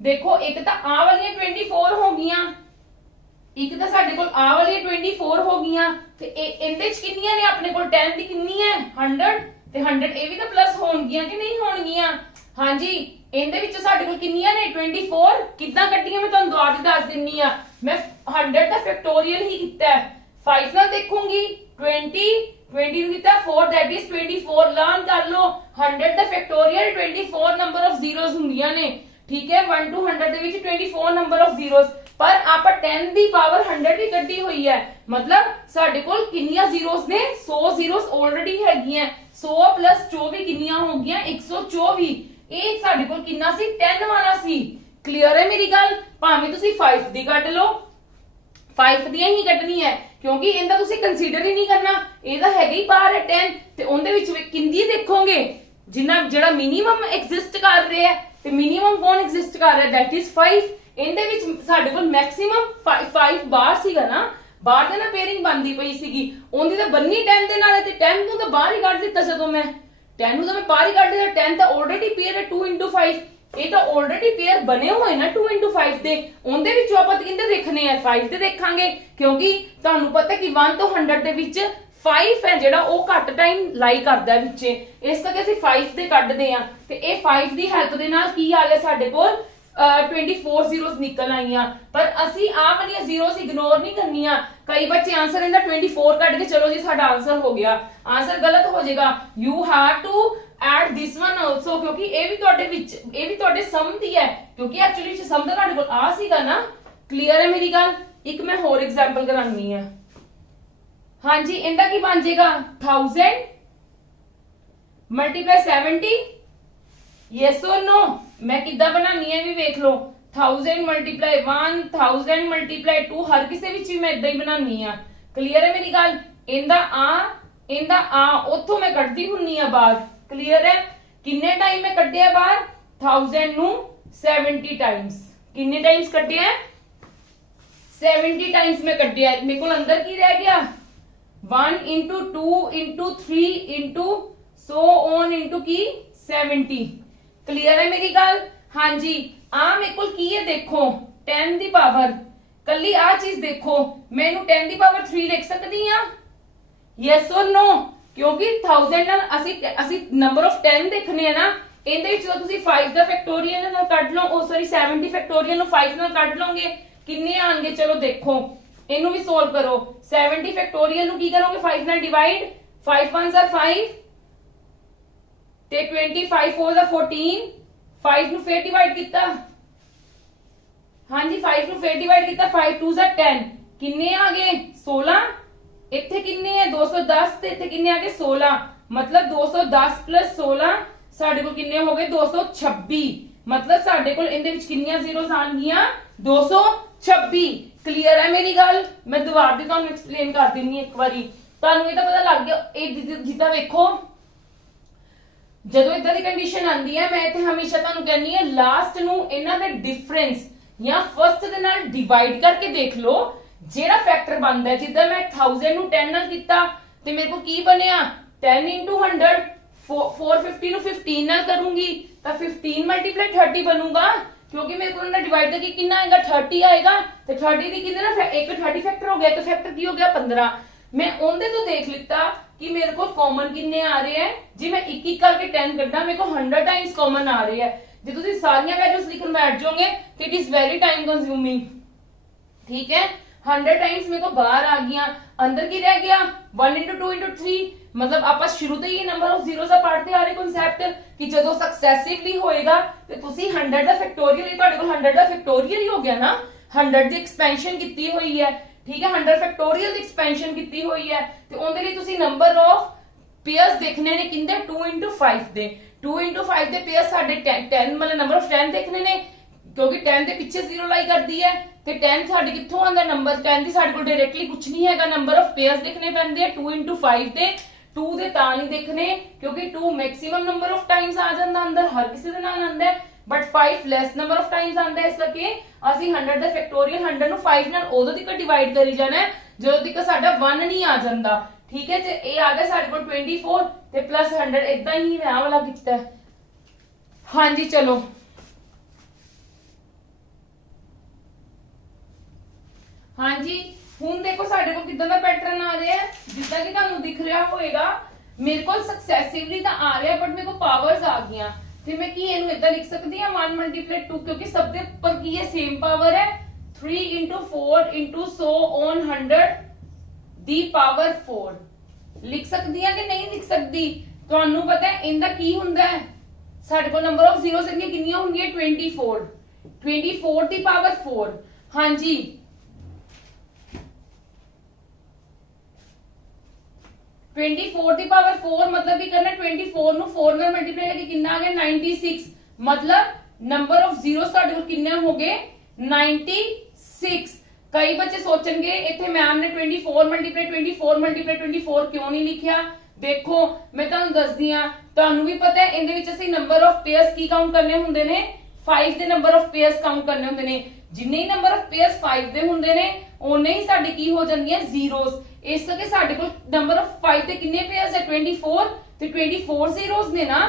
ਦੇਖੋ ਇੱਕ ਤਾਂ ਆ ਵਾਲੀਆਂ 24 ਹੋ ਗਈਆਂ, ਇੱਕ ਤਾਂ ਸਾਡੇ ਕੋਲ ਆ ਵਾਲੀਆਂ 24 ਹੋ ਗਈਆਂ, ਤੇ ਇਹਦੇ ਚ ਕਿੰਨੀਆਂ ਨੇ ਆਪਣੇ ਕੋਲ 10 ਦੀ ਕਿੰਨੀ ਹੈ 100, ਤੇ 100 ਇਹ ਵੀ ਤਾਂ ਪਲੱਸ ਹੋਣਗੀਆਂ ਕਿ ਨਹੀਂ ਹੋਣਗੀਆਂ। ਹਾਂਜੀ ਇਹਦੇ ਵਿੱਚ ਸਾਡੇ ਕੋਲ ਕਿੰਨੀਆਂ ਨੇ 24। ਕਿੱਦਾਂ ਕੱਢੀਆਂ ਮੈਂ ਤੁਹਾਨੂੰ ਦੁਬਾਰਾ ਦੱਸ ਦਿੰਨੀ ਆ। ਮੈਂ 100 ਦਾ ਫੈਕਟੋਰੀਅਲ ਹੀ ਕੀਤਾ ਹੈ, 5 ਨਾਲ ਦੇਖੂੰਗੀ 20 ਨੂੰ ਕੀਤਾ 4 that is 24। ਲਰਨ ਕਰ ਲਓ 100 ਦਾ ਫੈਕਟੋਰੀਅਲ 24 ਨੰਬਰ ਆਫ ਜ਼ੀਰੋਸ ਹੁੰਦੀਆਂ ਨੇ, ਠੀਕ ਹੈ। 1 to 100 ਦੇ ਵਿੱਚ 24 ਨੰਬਰ ਆਫ ਜ਼ੀਰੋਸ, ਪਰ ਆਪਾਂ 10 ਦੀ ਪਾਵਰ 100 ਵੀ ਕੱਢੀ ਹੋਈ ਹੈ, ਮਤਲਬ ਸਾਡੇ ਕੋਲ ਕਿੰਨੀਆਂ ਜ਼ੀਰੋਸ ਨੇ 100 ਜ਼ੀਰੋਸ ਆਲਰੇਡੀ ਹੈਗੀਆਂ। 100 plus 24 ਕਿੰਨੀਆਂ ਹੋ ਗਈਆਂ 124। ਇਹ ਸਾਡੇ ਕੋਲ ਕਿੰਨਾ ਸੀ 10 ਵਾਲਾ ਸੀ। ਕਲੀਅਰ ਹੈ ਮੇਰੀ ਗੱਲ? ਭਾਵੇਂ ਤੁਸੀਂ 5 ਦੀ ਕੱਢ ਲਓ, 5 ਦੀਆਂ ਹੀ ਕੱਢਣੀ ਹੈ ਕਿਉਂਕਿ ਇਹਦਾ ਤੁਸੀਂ ਕੰਸੀਡਰ ਹੀ ਨਹੀਂ ਕਰਨਾ, ਇਹਦਾ ਹੈਗਾ ਹੀ ਬਾਹਰ ਹੈ 10। ਤੇ ਉਹਦੇ ਵਿੱਚ ਕਿੰਦੀ ਦੇਖੋਗੇ ਜਿਹੜਾ ਮਿਨੀਮਮ ਐਗਜ਼ਿਸਟ ਕਰ ਰਿਹਾ ਹੈ, ਤੇ ਮਿਨੀਮਮ ਕੌਣ ਐਗਜ਼ਿਸਟ ਕਰ ਰਿਹਾ that is 5। ਇਹਦੇ ਵਿੱਚ ਸਾਡੇ ਕੋਲ ਮੈਕਸਿਮਮ 5 ਬਾਹਰ ਸੀਗਾ ਨਾ, ਬਾਹਰ ਦੇ ਨਾਲ ਪੇਅਰਿੰਗ ਬਣਦੀ ਪਈ ਸੀਗੀ, ਉਹਦੀ ਤਾਂ ਬੰਨੀ 10 ਦੇ ਨਾਲ, ਤੇ 10 ਨੂੰ ਤਾਂ ਬਾਹਰ ਹੀ ਕੱਢ ਦਿੱਤਾ। ਜਦੋਂ ਮੈਂ 10 ਨੂੰ ਤਾਂ ਮੈਂ ਬਾਹਰ ਹੀ ਕੱਢ ਦਿੱਤਾ, 10 ਤਾਂ ਆਲਰੇਡੀ ਪੇਅਰ ਹੈ 2 into 5। ਇਹ ਤਾਂ ਆਲਰੇਡੀ ਪੇਅਰ ਬਣੇ ਹੋਏ ਨਾ 2 into 5 ਦੇ, ਉਹਦੇ ਵਿੱਚੋਂ ਆਪਾਂ ਕਿੰਨੇ ਦੇਖਣੇ ਆ 5 ਦੇ ਦੇਖਾਂਗੇ, ਕਿਉਂਕਿ ਤੁਹਾਨੂੰ ਪਤਾ ਕਿ 1 ਤੋਂ 100 ਦੇ ਵਿੱਚ 5 ਹੈ ਜਿਹੜਾ ਉਹ ਘੱਟ ਟਾਈਮ ਲਾਈ ਕਰਦਾ ਵਿੱਚ, ਇਸ ਕਰਕੇ ਅਸੀਂ 5 ਦੇ ਕੱਢਦੇ ਆ। ਤੇ ਇਹ 5 ਦੀ ਹੈਲਪ ਦੇ ਨਾਲ ਕੀ ਆ ਗਿਆ ਸਾਡੇ ਕੋਲ 24 ਜ਼ੀਰੋਸ ਨਿਕਲ ਆਈਆਂ। ਪਰ ਅਸੀਂ ਆਹ ਵਾਲੀਆਂ ਜ਼ੀਰੋਸ ਇਗਨੋਰ ਨਹੀਂ ਕਰਨੀਆਂ। ਕਈ ਬੱਚੇ ਆਨਸਰ ਇਹਦਾ 24 ਕੱਢ ਕੇ ਚਲੋ ਜੀ ਸਾਡਾ ਆਨਸਰ ਹੋ ਗਿਆ, ਆਨਸਰ ਗਲਤ ਹੋ ਜਾਏਗਾ। You have to add this one also, ਕਿਉਂਕਿ ਇਹ ਵੀ ਤੁਹਾਡੇ ਵਿੱਚ, ਇਹ ਵੀ ਤੁਹਾਡੇ ਸਮ ਦੀ ਹੈ, ਕਿਉਂਕਿ ਐਕਚੁਅਲੀ ਵਿੱਚ ਸਮ ਦਾ ਤੁਹਾਡੇ ਕੋਲ ਆ ਸੀਗਾ ਨਾ। ਕਲੀਅਰ ਹੈ ਮੇਰੀ ਗੱਲ? ਇੱਕ ਮੈਂ ਹੋਰ ਐਗਜ਼ਾਮਪਲ ਕਰਾਂਗੀ ਆ। ਹਾਂਜੀ ਇਹਦਾ ਕੀ ਬਣ ਜਾਏਗਾ 1000 ਮਲਟੀਪਲਾਈ 70 यस और नो? मैं किदा बनानी है भी वेख लो, 1000 मल्टीप्लाई 1, 1000 मल्टीप्लाई 2, हर किसी विच भी मैं इदा ही बनानी आ। क्लीयर है मेरी गल? इंदा आ उथों मैं कटदी हुन्नी आ बाहर। क्लीयर है? किन्ने टाइम मैं कटिया बाहर? 1000 नु 70 टाइम्स। किन्ने टाइम्स कटिया? 70 टाइम्स में कटिया। मेरे को अंदर की रह गया? 1 into 2 into 3 into so on into की 70। क्लियर है मेरी गल? हाँ जी। आ मेरे को की है देखो 10 दी पावर, कली आ चीज देखो, मैं 10 दी पावर 3 लिख सकती हाँ? यस और नो? क्योंकि 1000 ਨਾਲ ਅਸੀਂ ਨੰਬਰ ਆਫ 10 ਦੇਖਨੇ ਆ ਨਾ, ਇਹਦੇ ਵਿੱਚ ਜਦੋਂ ਤੁਸੀਂ 5 ਦਾ ਫੈਕਟੋਰੀਅਲ ਨਾਲ ਕੱਢ ਲਓ, ਉਹ ਸੌਰੀ 70 ਫੈਕਟੋਰੀਅਲ ਨੂੰ 5 ਨਾਲ ਕੱਢ ਲਓਗੇ, ਕਿੰਨੇ ਆਣਗੇ? ਚਲੋ ਦੇਖੋ ਇਹਨੂੰ ਵੀ ਸੋਲਵ ਕਰੋ। 70 ਫੈਕਟੋਰੀਅਲ ਨੂੰ ਕੀ ਕਰੋਗੇ? 5 ਨਾਲ ਡਿਵਾਈਡ, 5 1s are 5 ਤੇ 25 4s are 14, 5 ਨੂੰ ਫੇਰ ਡਿਵਾਈਡ ਕੀਤਾ, ਹਾਂਜੀ 5 ਨੂੰ ਫੇਰ ਡਿਵਾਈਡ ਕੀਤਾ, 5 2s are 10, ਕਿੰਨੇ ਆ ਗਏ? 16। ਇੱਥੇ ਕਿੰਨੇ ਹੈ? 210 ਤੇ ਇੱਥੇ ਕਿੰਨੇ ਆ ਗਏ? 16। मतलब 210 प्लस 16 ਸਾਡੇ ਕੋਲ ਕਿੰਨੇ ਹੋ ਗਏ? 226। मतलब ਸਾਡੇ ਕੋਲ ਇਹਦੇ ਵਿੱਚ ਕਿੰਨੀਆਂ ਜ਼ੀਰੋਜ਼ ਆਣਗੀਆਂ? 226। ਕਲੀਅਰ ਹੈ ਮੇਰੀ ਗੱਲ? ਮੈਂ ਦੁਬਾਰਾ ਦੀ ਤੁਹਾਨੂੰ ਐਕਸਪਲੇਨ ਕਰ ਦਿੰਨੀ ਇੱਕ ਵਾਰੀ, ਤੁਹਾਨੂੰ ਇਹ ਤਾਂ ਪਤਾ ਲੱਗ ਗਿਆ। ਇਹ ਜਿੱਦਾਂ ਵੇਖੋ ਜਦੋਂ ਇਦਾਂ ਦੀ ਕੰਡੀਸ਼ਨ ਆਂਦੀ ਹੈ, ਮੈਂ ਇੱਥੇ ਹਮੇਸ਼ਾ ਤੁਹਾਨੂੰ ਕਹਿੰਨੀ ਹੈ ਲਾਸਟ ਨੂੰ ਇਹਨਾਂ ਦੇ ਡਿਫਰੈਂਸ ਜਾਂ ਫਰਸਟ ਦੇ ਨਾਲ ਡਿਵਾਈਡ ਕਰਕੇ ਦੇਖ ਲਓ, ਜਿਹੜਾ ਫੈਕਟਰ ਬਣਦਾ ਹੈ। ਜਿੱਦਾਂ ਮੈਂ 1000 ਨੂੰ 10 ਨਾਲ ਕੀਤਾ ਤੇ ਮੇਰੇ ਕੋਲ ਕੀ ਬਣਿਆ? 10 into 100, 450 ਨੂੰ 15 ਨਾਲ ਕਰੂੰਗੀ ਤਾਂ 15 ਮਲਟੀਪਲਾਈ 30 ਬਣੂਗਾ, क्योंकि मेरे को ना डिवाइड करके कितना आएगा? 30 आएगा। तो 30 दी कितने ना एक 30 फैक्टर हो गया, तो फैक्टर की हो गया 15। मैं उनके तो देख लिता कि मेरे को कॉमन कितने आ रहे हैं जी। मैं एक एक करके 10 कड्डा, मेरे को 100 टाइम्स कॉमन आ रहे हैं। जो तुम सारियां वैल्यूज लिखने बैठ जाओगे तो it is very time consuming. ठीक है, 100 टाइम्स मेरे को बाहर आ गया, अंदर की रह गया 1 into 2 into 3। मतलब आप शुरू तो ये नंबर ऑफ जीरोस ਦਾ ਪੜ੍ਹਦੇ ਆ ਰਹੇ ਕਨਸੈਪਟ ਕਿ ਜਦੋਂ ਸਕਸੈਸਿਵਲੀ ਹੋਏਗਾ ਤੇ ਤੁਸੀਂ 100 ਦਾ ਫੈਕਟੋਰੀਅਲ ਹੀ ਤੁਹਾਡੇ ਕੋਲ 100 ਦਾ ਫੈਕਟੋਰੀਅਲ ਹੀ ਹੋ ਗਿਆ ਨਾ। 100 ਦੀ ਐਕਸਪੈਂਸ਼ਨ ਕੀਤੀ ਹੋਈ ਹੈ, ਠੀਕ ਹੈ, 100 ਫੈਕਟੋਰੀਅਲ ਦੀ ਐਕਸਪੈਂਸ਼ਨ ਕੀਤੀ ਹੋਈ ਹੈ ਤੇ ਉਹਦੇ ਲਈ ਤੁਸੀਂ ਨੰਬਰ ਆਫ ਪੇਅਰਸ ਦੇਖਣੇ ਨੇ ਕਿੰਦੇ 2 into 5 ਦੇ। 2 into 5 ਦੇ ਪੇਅਰ ਸਾਡੇ 10 मतलब नंबर ऑफ 10 देखने ने, क्योंकि 10 ਦੇ ਪਿੱਛੇ 0 ਲਾਈ ਕਰਦੀ ਹੈ ਤੇ 10 ਸਾਡੇ ਕਿੱਥੋਂ ਆਉਂਦਾ ਨੰਬਰ? 10 ਦੀ ਸਾਡੇ ਕੋਲ ਡਾਇਰੈਕਟਲੀ ਕੁਝ ਨਹੀਂ ਹੈਗਾ। ਨੰਬਰ ਆਫ ਪੇਅਰਸ ਦੇਖਣੇ ਪੈਂਦੇ ਆ 2 into 5 ਦੇ। 2 ਦੇ ਤਾਂ ਨਹੀਂ ਦੇਖਣੇ ਕਿਉਂਕਿ 2 ਮੈਕਸਿਮਮ ਨੰਬਰ ਆਫ ਟਾਈਮਸ ਆ ਜਾਂਦਾ ਅੰਦਰ, ਹਰ ਕਿਸੇ ਦੇ ਨਾਲ ਆਂਦਾ ਹੈ, but 5 less number of times ਆਂਦਾ ਹੈ। ਇਸ ਕਰਕੇ ਅਸੀਂ 100 ਦਾ ਫੈਕਟੋਰੀਅਲ 100 ਨੂੰ 5 ਨਾਲ ਉਦੋਂ ਤੱਕ ਡਿਵਾਈਡ ਕਰੀ ਜਾਣਾ ਹੈ ਜਦੋਂ ਤੱਕ ਸਾਡਾ 1 ਨਹੀਂ ਆ ਜਾਂਦਾ। ਠੀਕ ਹੈ, ਤੇ ਇਹ ਆ ਗਿਆ ਸਾਡੇ ਕੋਲ 24 ਤੇ ਪਲੱਸ 100 ਇਦਾਂ ਹੀ ਮੈਂ ਆ ਵਾਲਾ ਕੀਤਾ। ਹਾਂਜੀ ਚਲੋ ਹਾਂਜੀ ਹੁਣ ਦੇਖੋ ਸਾਡੇ ਕੋਲ ਕਿਦਾਂ ਦਾ ਪੈਟਰਨ ਆ ਰਿਹਾ ਹੈ, ਜਿੱਦਾਂ ਕਿ ਤੁਹਾਨੂੰ ਦਿਖ ਰਿਹਾ ਹੋਵੇਗਾ। ਮੇਰੇ ਕੋਲ ਸਕਸੈਸਿਵਲੀ ਤਾਂ ਆ ਰਿਹਾ ਬਟ ਮੇਰੇ ਕੋਲ ਪਾਵਰਸ ਆ ਗਈਆਂ ਤੇ ਮੈਂ ਕੀ ਇਹਨੂੰ ਇਦਾਂ ਲਿਖ ਸਕਦੀ ਹਾਂ 1 ਮਲਟੀਪਲਾਈ 2, ਕਿਉਂਕਿ ਸਭ ਦੇ ਉੱਪਰ ਕੀ ਹੈ? ਸੇਮ ਪਾਵਰ ਹੈ। 3 into 4 into so on 100 the power 4 ਲਿਖ ਸਕਦੀ ਹਾਂ ਕਿ ਨਹੀਂ ਲਿਖ ਸਕਦੀ? ਤੁਹਾਨੂੰ ਪਤਾ ਹੈ ਇਹਦਾ ਕੀ ਹੁੰਦਾ ਹੈ? ਸਾਡੇ ਕੋਲ ਨੰਬਰ ਆਫ ਜ਼ੀਰੋਸ ਕਿੰਨੀਆਂ ਹੁੰਦੀਆਂ? 24। 24 ਦੀ ਪਾਵਰ 4। ਹਾਂਜੀ 24 ਦੀ ਪਾਵਰ 4 मतलब ਕੀ ਕਰਨਾ? 24 ਨੂੰ 4 ਨਾਲ ਮਲਟੀਪਲਾਈ ਕਰਕੇ ਕਿੰਨਾ ਆ ਗਿਆ? 96। मतलब ਨੰਬਰ ਆਫ ਜ਼ੀਰੋਸ ਤੁਹਾਡੇ ਕੋਲ ਕਿੰਨੇ ਹੋ ਗਏ? 96। ਕਈ ਬੱਚੇ ਸੋਚਣਗੇ ਇੱਥੇ ਮੈਮ ਨੇ 24 ਮਲਟੀਪਲਾਈ 24 ਕਿਉਂ ਨਹੀਂ ਲਿਖਿਆ? ਦੇਖੋ ਮੈਂ ਤੁਹਾਨੂੰ ਦੱਸਦੀ ਆ, ਤੁਹਾਨੂੰ ਵੀ ਪਤਾ ਹੈ ਇਹਦੇ ਵਿੱਚ ਅਸੀਂ number of pairs Ki count ਕਰਨੇ ਹੁੰਦੇ ਨੇ? 5 ਦੇ ਨੰਬਰ ਆਫ ਪੇਅਰਸ ਕਾਊਂਟ ਕਰਨੇ ਹੁੰਦੇ ਨੇ। ਜਿੰਨੇ ਹੀ ਨੰਬਰ ਆਫ ਪੇਅਰਸ 5 ਦੇ ਹੁੰਦੇ ਨੇ ਉਨੇ ਹੀ ਸਾਡੇ ਕੀ ਹੋ ਜਾਣਗੀਆਂ? ਜ਼ੀਰੋਸ। ਇਸ ਕਰਕੇ ਸਾਡੇ ਕੋਲ ਨੰਬਰ ਆਫ 5 ਦੇ ਕਿੰਨੇ ਪੇਅਰਸ ਹੈ? 24 ਤੇ 24 ਜ਼ੀਰੋਸ ਨੇ ਨਾ,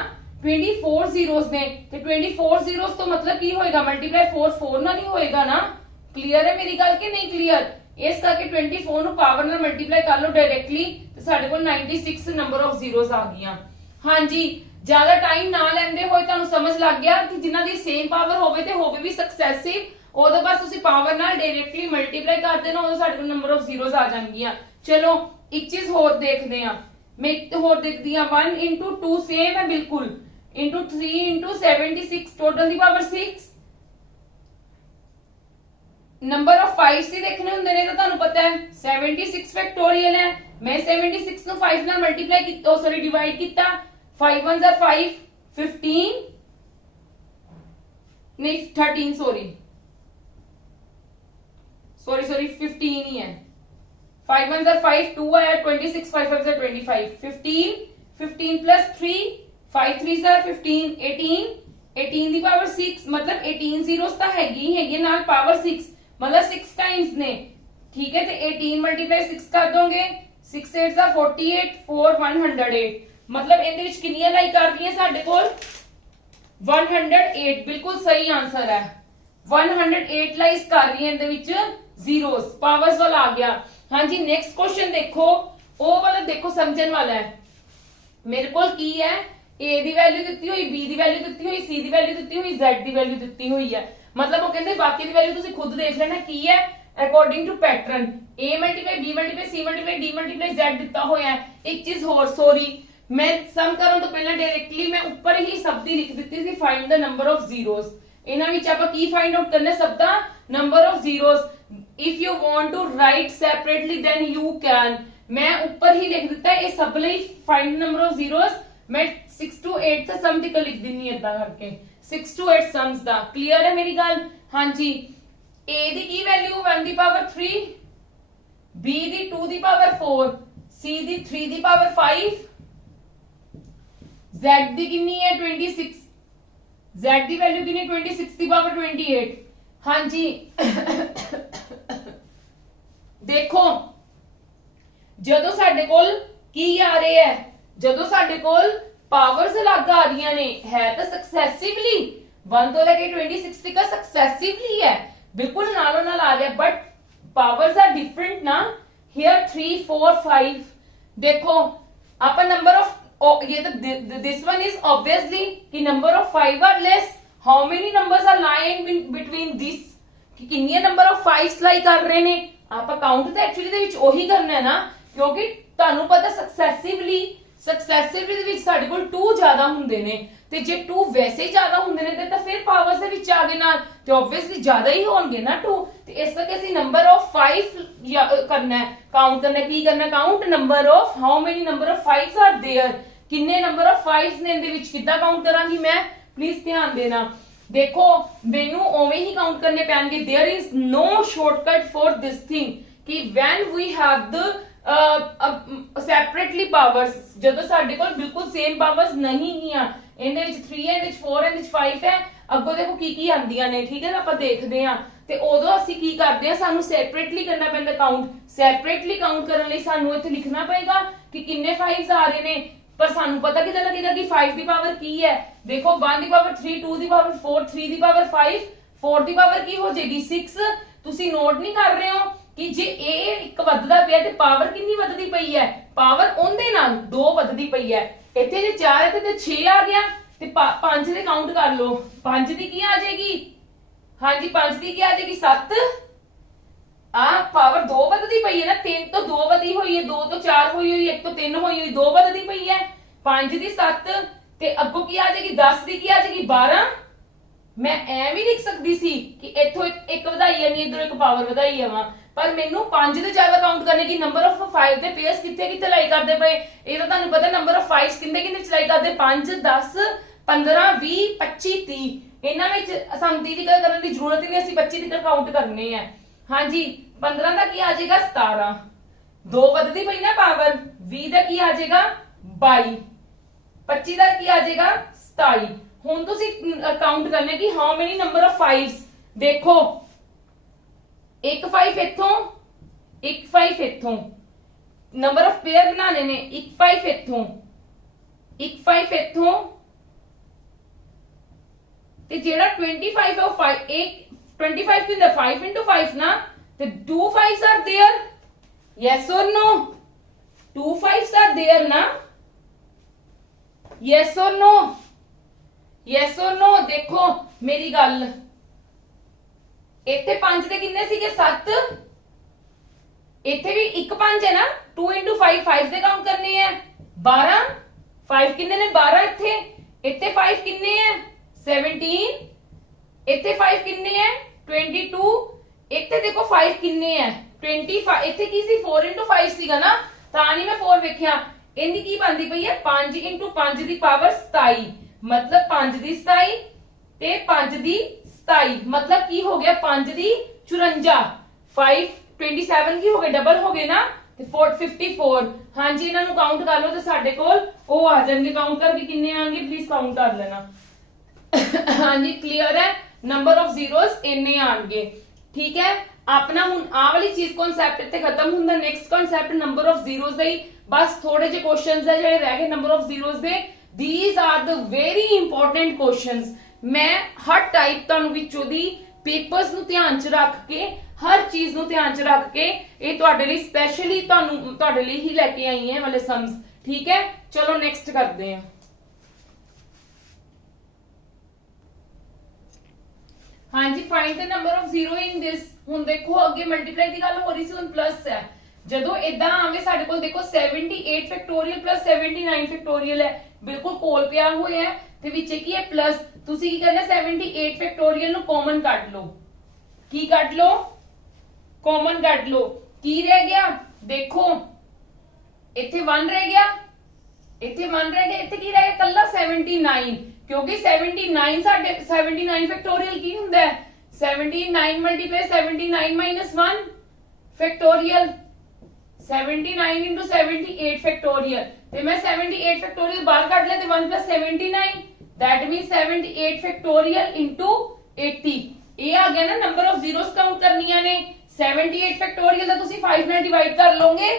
24 ਜ਼ੀਰੋਸ ਨੇ ਤੇ 24 ਜ਼ੀਰੋਸ ਤੋਂ मतलब ਕੀ ਹੋਏਗਾ? ਮਲਟੀਪਲਾਈ 4 ਨਾਲ ਹੀ ਹੋਏਗਾ ਨਾ। ਕਲੀਅਰ ਹੈ ਮੇਰੀ ਗੱਲ ਕਿ ਨਹੀਂ ਕਲੀਅਰ? ਇਸ ਕਰਕੇ 24 ਨੂੰ ਪਾਵਰ ਨਾਲ ਮਲਟੀਪਲਾਈ ਕਰ ਲਓ ਡਾਇਰੈਕਟਲੀ ਤੇ ਸਾਡੇ ਕੋਲ 96 ਨੰਬਰ ਆਫ ਜ਼ੀਰੋਸ ਆ ਗਈਆਂ। ਹਾਂਜੀ ਜ਼ਿਆਦਾ ਟਾਈਮ ਨਾ ਲੈਂਦੇ ਹੋਏ ਤੁਹਾਨੂੰ ਸਮਝ ਲੱਗ ਗਿਆ ਕਿ ਜਿਨ੍ਹਾਂ ਦੀ ਸੇਮ ਪਾਵਰ ਹੋਵੇ ਤੇ ਹੋਵੇ ਵੀ ਸਕਸੈਸਿਵ, ਉਹਦੇ ਬਸ ਤੁਸੀਂ ਪਾਵਰ ਨਾਲ ਡਾਇਰੈਕਟਲੀ ਮਲਟੀਪਲਾਈ ਕਰ ਦੇਣਾ, ਉਦੋਂ ਸਾਡੇ ਕੋਲ ਨੰਬਰ ਆਫ ਜ਼ੀਰੋਸ ਆ ਜਾਣਗੀਆਂ। ਚਲੋ ਇੱਕ ਚੀਜ਼ ਹੋਰ ਦੇਖਦੇ ਆ, ਮੈਂ ਇੱਕ ਹੋਰ ਦੇਖਦੀ ਆ 1 into 2 ਸੇਮ ਹੈ ਬਿਲਕੁਲ, into 3 into 76 total the power 6। Number of 5 ਸੀ ਦੇਖਣੇ ਹੁੰਦੇ ਨੇ ਤਾਂ ਤੁਹਾਨੂੰ ਪਤਾ ਹੈ 76 ਫੈਕਟੋਰੀਅਲ ਹੈ। ਮੈਂ 76 ਨੂੰ 5 ਨਾਲ ਮਲਟੀਪਲਾਈ ਕੀਤਾ, ਸੌਰੀ ਡਿਵਾਈਡ ਕੀਤਾ, 5 1s are 5, 15 नहीं 13 सॉरी 15 ही है। 5 1 5 2 आया 26 5 5 25 15 प्लस 3 5 3 15 18 ਦੀ ਪਾਵਰ 6 मतलब 18 ਜ਼ੀਰੋਸ ਤਾਂ ਹੈਗੀ ਨਾਲ ਪਾਵਰ 6 मतलब 6 टाइम्स ने। ठीक है, तो 18 मल्टीप्लाई 6 कर दोगे 6 8 48 4 108 मतलब ਇਹਦੇ ਵਿੱਚ ਕਿੰਨੀਆਂ ਲਾਈ ਕਰ ਰਹੀਆਂ ਸਾਡੇ ਕੋਲ 108 ਬਿਲਕੁਲ ਸਹੀ ਆਨਸਰ ਹੈ 108 ਲਾਈਸ ਕਰ ਰਹੀ ਹੈ ਇਹਦੇ ਵਿੱਚ ਜ਼ੀਰੋਸ ਪਾਵਰਸ ਵਾਲਾ ਆ ਗਿਆ। ਹਾਂਜੀ ਨੈਕਸਟ क्वेश्चन देखो ਉਹ ਵਾਲਾ देखो ਸਮਝਣ ਵਾਲਾ ਹੈ। ਮੇਰੇ ਕੋਲ ਕੀ ਹੈ a ਦੀ ਵੈਲਿਊ ਦਿੱਤੀ ਹੋਈ b ਦੀ ਵੈਲਿਊ ਦਿੱਤੀ ਹੋਈ c ਦੀ ਵੈਲਿਊ ਦਿੱਤੀ ਹੋਈ z ਦੀ ਵੈਲਿਊ ਦਿੱਤੀ ਹੋਈ ਹੈ मतलब वो कहते बाकी ਦੀ ਵੈਲਿਊ ਤੁਸੀਂ ਖੁਦ ਦੇਖ ਲੈਣਾ ਕੀ ਹੈ according to pattern a multiply b multiply c multiply d multiply z ਦਿੱਤਾ ਹੋਇਆ ਹੈ। ਇੱਕ ਚੀਜ਼ ਹੋਰ ਸੌਰੀ मैं सम ਕਰਨ ਤੋਂ ਪਹਿਲਾਂ ਡਾਇਰੈਕਟਲੀ ਮੈਂ ਉੱਪਰ ਹੀ ਸਭ ਦੀ ਲਿਖ ਦਿੱਤੀ ਸੀ find the number of zeros. ਇਹਨਾਂ ਵਿੱਚ ਆਪਾਂ ਕੀ ਫਾਈਂਡ ਆਊਟ ਕਰਨਾ ਸਭ ਦਾ number of zeros. If you want to write separately then you can. मैं ऊपर ही लिख दिता है ये सब ਲਈ फाइंड नंबर ऑफ जीरोस। मैं 6 to 8 ਦਾ ਸਮ ਤੱਕ ਲਿਖ ਦਿੰਨੀ ਇਦਾਂ ਕਰਕੇ 6 to 8 सम्स ਦਾ। क्लियर है मेरी गल? हाँ जी a the Ki value 1 the power 3 b the 2 the power 4 c the 3 the power 5 z ਦੀ ਕਿੰਨੀ ਹੈ 26 z ਦੀ ਵੈਲਿਊ ਕਿੰਨੀ 26 ਦੀ ਪਾਵਰ 28। हाँ जी देखो ਜਦੋਂ ਸਾਡੇ ਕੋਲ ਕੀ ਆ ਰਿਹਾ ਹੈ ਜਦੋਂ ਸਾਡੇ ਕੋਲ ਪਾਵਰਸ ਅਲੱਗ ਆ ਰਹੀਆਂ ਨੇ ਹੈ ਤਾਂ ਸਕਸੈਸਿਵਲੀ 1 ਤੋਂ ਲੈ ਕੇ 26 ਤੱਕ ਸਕਸੈਸਿਵਲੀ ਹੈ ਬਿਲਕੁਲ ਨਾਲੋਂ ਨਾਲ ਆ ਰਿਹਾ ਬਟ ਪਾਵਰਸ ਆਰ ਡਿਫਰੈਂਟ ਨਾ। हियर 3 4 5 देखो आपका नंबर ऑफ ये तो दिस वन इज ऑब्वियसली कि number of 5 are less. How many numbers are lying between this कि कितने नंबर ऑफ 5 लाई कर रहे ने आप काउंट तो एक्चुअली ਦੇ ਵਿੱਚ ਉਹੀ ਕਰਨਾ ਹੈ ਨਾ ਕਿਉਂਕਿ ਤੁਹਾਨੂੰ ਪਤਾ ਸਕਸੈਸਿਵਲੀ ਦੇ ਵਿੱਚ ਸਾਡੇ ਕੋਲ 2 ਜ਼ਿਆਦਾ ਹੁੰਦੇ ਨੇ ਤੇ ਜੇ 2 ਵੈਸੇ ਹੀ ਜ਼ਿਆਦਾ ਹੁੰਦੇ ਨੇ ਤਾਂ ਫਿਰ ਪਾਵਰਸ ਦੇ ਵਿੱਚ ਆ ਗਏ ਨਾਲ ਤੇ ਆਬਵੀਅਸਲੀ ਜ਼ਿਆਦਾ ਹੀ ਹੋਣਗੇ ਨਾ 2 ਤੇ ਇਸ ਕਰਕੇ ਅਸੀਂ ਨੰਬਰ ਆਫ 5 ਕਰਨਾ ਹੈ ਕਾਊਂਟ ਕਰਨਾ ਕੀ ਕਰਨਾ count number of how many number of 5s are there ਕਿੰਨੇ ਨੰਬਰ ਆਫ 5s ਨੇ ਇਹਦੇ ਵਿੱਚ ਕਿੱਦਾਂ ਕਾਊਂਟ ਕਰਾਂਗੀ ਮੈਂ ਪਲੀਜ਼ ਧਿਆਨ ਦੇਣਾ। देखो मेनू ओवे ही काउंट करने पैणगे। There is no shortcut for this thing कि when we have the separately powers ਜਦੋਂ ਸਾਡੇ ਕੋਲ ਬਿਲਕੁਲ ਸੇਮ ਪਾਵਰਸ ਨਹੀਂ ਗੀਆਂ ਇਹਦੇ ਵਿੱਚ 3 ਹੈ ਇਹਦੇ ਵਿੱਚ 4 ਹੈ ਇਹਦੇ ਵਿੱਚ 5 ਹੈ ਅੱਗੋਂ ਦੇਖੋ ਕੀ ਆਂਦੀਆਂ ਨੇ। ਠੀਕ ਹੈ ਆਪਾਂ ਦੇਖਦੇ ਹਾਂ ਤੇ ਉਦੋਂ ਅਸੀਂ ਕੀ ਕਰਦੇ ਹਾਂ ਸਾਨੂੰ ਸੈਪਰੇਟਲੀ ਕਰਨਾ ਪੈਂਦਾ ਕਾਊਂਟ। ਸੈਪਰੇਟਲੀ ਕਾਊਂਟ ਕਰਨ ਲਈ ਸਾਨੂੰ ਇੱਥੇ ਲਿਖਣਾ ਪਏਗਾ ਕਿ ਕਿੰਨੇ 5s ਆ ਰਹੇ ਨੇ पर सानू पता कितना लगेगा कि 5 ਦੀ ਪਾਵਰ ਕੀ ਹੈ। देखो 1 ਦੀ ਪਾਵਰ 3 2 ਦੀ ਪਾਵਰ 4 3 ਦੀ ਪਾਵਰ 5 4 ਦੀ ਪਾਵਰ ਕੀ ਹੋ ਜਾਏਗੀ 6। ਤੁਸੀਂ ਨੋਟ ਨਹੀਂ ਕਰ ਰਹੇ ਹੋ ਕਿ ਜੇ ਇਹ ਇੱਕ ਵੱਧਦਾ ਪਿਆ ਤੇ ਪਾਵਰ ਕਿੰਨੀ ਵੱਧਦੀ ਪਈ ਹੈ ਪਾਵਰ ਉਹਦੇ ਨਾਲ 2 ਵੱਧਦੀ ਪਈ ਹੈ। ਇੱਥੇ ਜੇ 4 ਹੈ ਤੇ 6 ਆ ਗਿਆ ਤੇ 5 ਦੇ ਕਾਊਂਟ ਕਰ ਲਓ 5 ਦੀ ਕੀ ਆ ਜਾਏਗੀ ਹਾਂਜੀ 5 ਦੀ ਕੀ ਆ ਜਾਏਗੀ 7 ਆ ਪਾਵਰ 2 ਵਧਦੀ ਪਈ ਹੈ ਨਾ 3 ਤੋਂ 2 ਵਧੀ ਹੋਈ ਹੈ 2 ਤੋਂ 4 ਹੋਈ ਹੋਈ 1 ਤੋਂ 3 ਹੋਈ ਹੋਈ 2 ਵਧਦੀ ਪਈ ਹੈ 5 ਦੀ 7 ਤੇ ਅੱਗੋਂ ਕੀ ਆ ਜਾਏਗੀ 10 ਦੀ ਕੀ ਆ ਜਾਏਗੀ 12। ਮੈਂ ਐ ਵੀ ਲਿਖ ਸਕਦੀ ਸੀ ਕਿ ਇੱਥੋਂ ਇੱਕ ਵਧਾਈ ਹੈ ਨਹੀਂ ਇਧਰੋਂ ਇੱਕ ਪਾਵਰ ਵਧਾਈ ਹੈ ਵਾ ਪਰ ਮੈਨੂੰ 5 ਦੇ ਜ਼ਿਆਦਾ ਕਾਊਂਟ ਕਰਨੇ ਕਿ ਨੰਬਰ ਆਫ 5 ਦੇ ਪੇਅਰਸ ਕਿੱਥੇ ਲਾਈ ਕਰਦੇ ਪਏ ਇਹ ਤਾਂ ਤੁਹਾਨੂੰ ਪਤਾ ਨੰਬਰ ਆਫ 5 ਕਿੰਨੇ ਚਲਾਈ ਕਰਦੇ 5 10 15 20 25 30 ਇਹਨਾਂ ਵਿੱਚ ਸਾਨੂੰ 30 ਦੀ ਕਰਨ ਦੀ ਜ਼ਰੂਰਤ ਹੀ ਨਹੀਂ ਅਸੀਂ 25 ਦੀ ਕਾਊਂਟ ਕਰਨੇ ਆ। हाँ जी 15 ਦਾ ਕੀ ਆ ਜਾਏਗਾ 17 2 ਵੱਧਦੀ ਪਈ ਨਾ ਪਾਵਰ 20 ਦਾ ਕੀ ਆ ਜਾਏਗਾ 22 25 ਦਾ ਕੀ ਆ ਜਾਏਗਾ 27। ਹੁਣ ਤੁਸੀਂ ਕਾਊਂਟ ਕਰਨਾ ਕਿ how many number of 5s ਦੇਖੋ 1 5 ਇੱਥੋਂ 1 5 ਇੱਥੋਂ ਨੰਬਰ ਆਫ ਪੇਅਰ ਬਣਾਣੇ ਨੇ 1 5 ਇੱਥੋਂ 1 5 ਇੱਥੋਂ ਤੇ ਜਿਹੜਾ 25 of 5 1 25 to the 5 into 5 na the 2 5s are there yes or no 2 5s are there na yes or no देखो मेरी गल ਇੱਥੇ 5 ਦੇ ਕਿੰਨੇ ਸੀਗੇ 7 ਇੱਥੇ ਵੀ 1 5 ਹੈ ਨਾ 2 into 5 5 ਦੇ ਕਾਊਂਟ ਕਰਨੇ ਹੈ 12 5 ਕਿੰਨੇ ਨੇ 12 ਇੱਥੇ 5 ਕਿੰਨੇ ਹੈ 17 ਇੱਥੇ 5 ਕਿੰਨੇ ਹੈ 22 ਇੱਥੇ ਦੇਖੋ 5 ਕਿੰਨੇ ਹੈ 25 ਇੱਥੇ ਕੀ ਸੀ 4 into 5 ਸੀਗਾ ਨਾ ਤਾਂ ਨਹੀਂ ਮੈਂ 4 ਵੇਖਿਆ ਇਹਦੀ ਕੀ ਬਣਦੀ ਪਈ ਹੈ 5 into 5 ਦੀ ਪਾਵਰ 27 मतलब 5 ਦੀ 27 ਤੇ 5 ਦੀ 27 मतलब की हो गया 5 ਦੀ 54 5 27 ਕੀ ਹੋ ਗਏ ਡਬਲ ਹੋ ਗਏ ਨਾ ਤੇ 54 ਹਾਂਜੀ ਇਹਨਾਂ ਨੂੰ ਕਾਊਂਟ ਕਰ ਲਓ ਤੇ ਸਾਡੇ ਕੋਲ ਉਹ ਆ ਜਾਣਗੇ ਕਾਊਂਟ ਕਰਕੇ ਕਿੰਨੇ ਆਣਗੇ ਪਲੀਜ਼ ਕਾਊਂਟ ਕਰ ਲੈਣਾ ਹਾਂਜੀ ਕਲੀਅਰ ਹੈ ਨੰਬਰ ਆਫ ਜ਼ੀਰੋਸ ਇੰਨੇ ਆਣਗੇ ਠੀਕ ਹੈ ਆਪਣਾ ਹੁਣ ਆ ਵਾਲੀ ਚੀਜ਼ ਕਨਸੈਪਟ ਇੱਥੇ ਖਤਮ ਹੁੰਦਾ ਨੈਕਸਟ ਕਨਸੈਪਟ ਨੰਬਰ ਆਫ ਜ਼ੀਰੋਸ ਦਾ ਹੀ ਬਸ ਥੋੜੇ ਜਿਹੇ ਕੁਐਸਚਨਸ ਹੈ ਜਿਹੜੇ ਰਹਿ ਗਏ ਨੰਬਰ ਆਫ ਜ਼ੀਰੋਸ ਦੇ these are the very important questions ਮੈਂ ਹਰ ਟਾਈਪ ਤੁਹਾਨੂੰ ਵਿੱਚੋਂ ਦੀ ਪੇਪਰਸ ਨੂੰ ਧਿਆਨ ਚ ਰੱਖ ਕੇ ਹਰ ਚੀਜ਼ ਨੂੰ ਧਿਆਨ ਚ ਰੱਖ ਕੇ ਇਹ ਤੁਹਾਡੇ ਲਈ ਸਪੈਸ਼ਲੀ ਤੁਹਾਡੇ ਲਈ ਹੀ ਲੈ ਕੇ ਆਈ ਹਾਂ ਵਾਲੇ ਸਮਸ ਠੀਕ ਹੈ ਚਲੋ ਨੈਕਸਟ ਕਰਦੇ ਹਾਂ ਹਾਂਜੀ find the number of zero in this ਹੁਣ ਦੇਖੋ ਅੱਗੇ ਮਲਟੀਪਲਾਈ ਦੀ ਗੱਲ ਹੋ ਰਹੀ ਸੀ ਹੁਣ ਪਲੱਸ ਹੈ ਜਦੋਂ ਇਦਾਂ ਆਵੇ ਸਾਡੇ ਕੋਲ ਦੇਖੋ 78 ਫੈਕਟੋਰੀਅਲ ਪਲੱਸ 79 ਫੈਕਟੋਰੀਅਲ ਹੈ ਬਿਲਕੁਲ ਕੋਲ ਪਿਆ ਹੋਇਆ ਹੈ ਤੇ ਵਿੱਚ ਕੀ ਹੈ ਪਲੱਸ ਤੁਸੀਂ ਕੀ ਕਰਨਾ 78 ਫੈਕਟੋਰੀਅਲ ਨੂੰ ਕਾਮਨ ਕੱਢ ਲਓ ਕੀ ਕੱਢ ਲਓ ਕਾਮਨ ਕੱਢ ਲਓ ਕੀ ਰਹਿ ਗਿਆ ਦੇਖੋ ਇੱਥੇ 1 ਰਹਿ ਗਿਆ ਇੱਥੇ 1 ਰਹਿ ਗਿਆ ਇੱਥੇ ਕੀ ਰਹਿ ਗਿਆ ਕੱਲਾ 79 ਕਿਉਂਕਿ 79 ਸਾਡੇ 79 ਫੈਕਟੋਰੀਅਲ ਕੀ ਹੁੰਦਾ ਹੈ 79 ਮਲਟੀਪਲਾਈ 79 1 ਫੈਕਟੋਰੀਅਲ 79 into 78 factorial ਤੇ ਮੈਂ 78 factorial ਬਾਹਰ ਕੱਢ ਲਿਆ ਤੇ 1 plus 79 that means 78 factorial into 80 ਇਹ ਆ ਗਿਆ ਨਾ ਨੰਬਰ ਆਫ ਜ਼ੀਰੋਸ ਕਾਊਂਟ ਕਰਨੀਆਂ ਨੇ 78 factorial ਦਾ ਤੁਸੀਂ 5 ਨਾਲ ਡਿਵਾਈਡ ਕਰ ਲਓਗੇ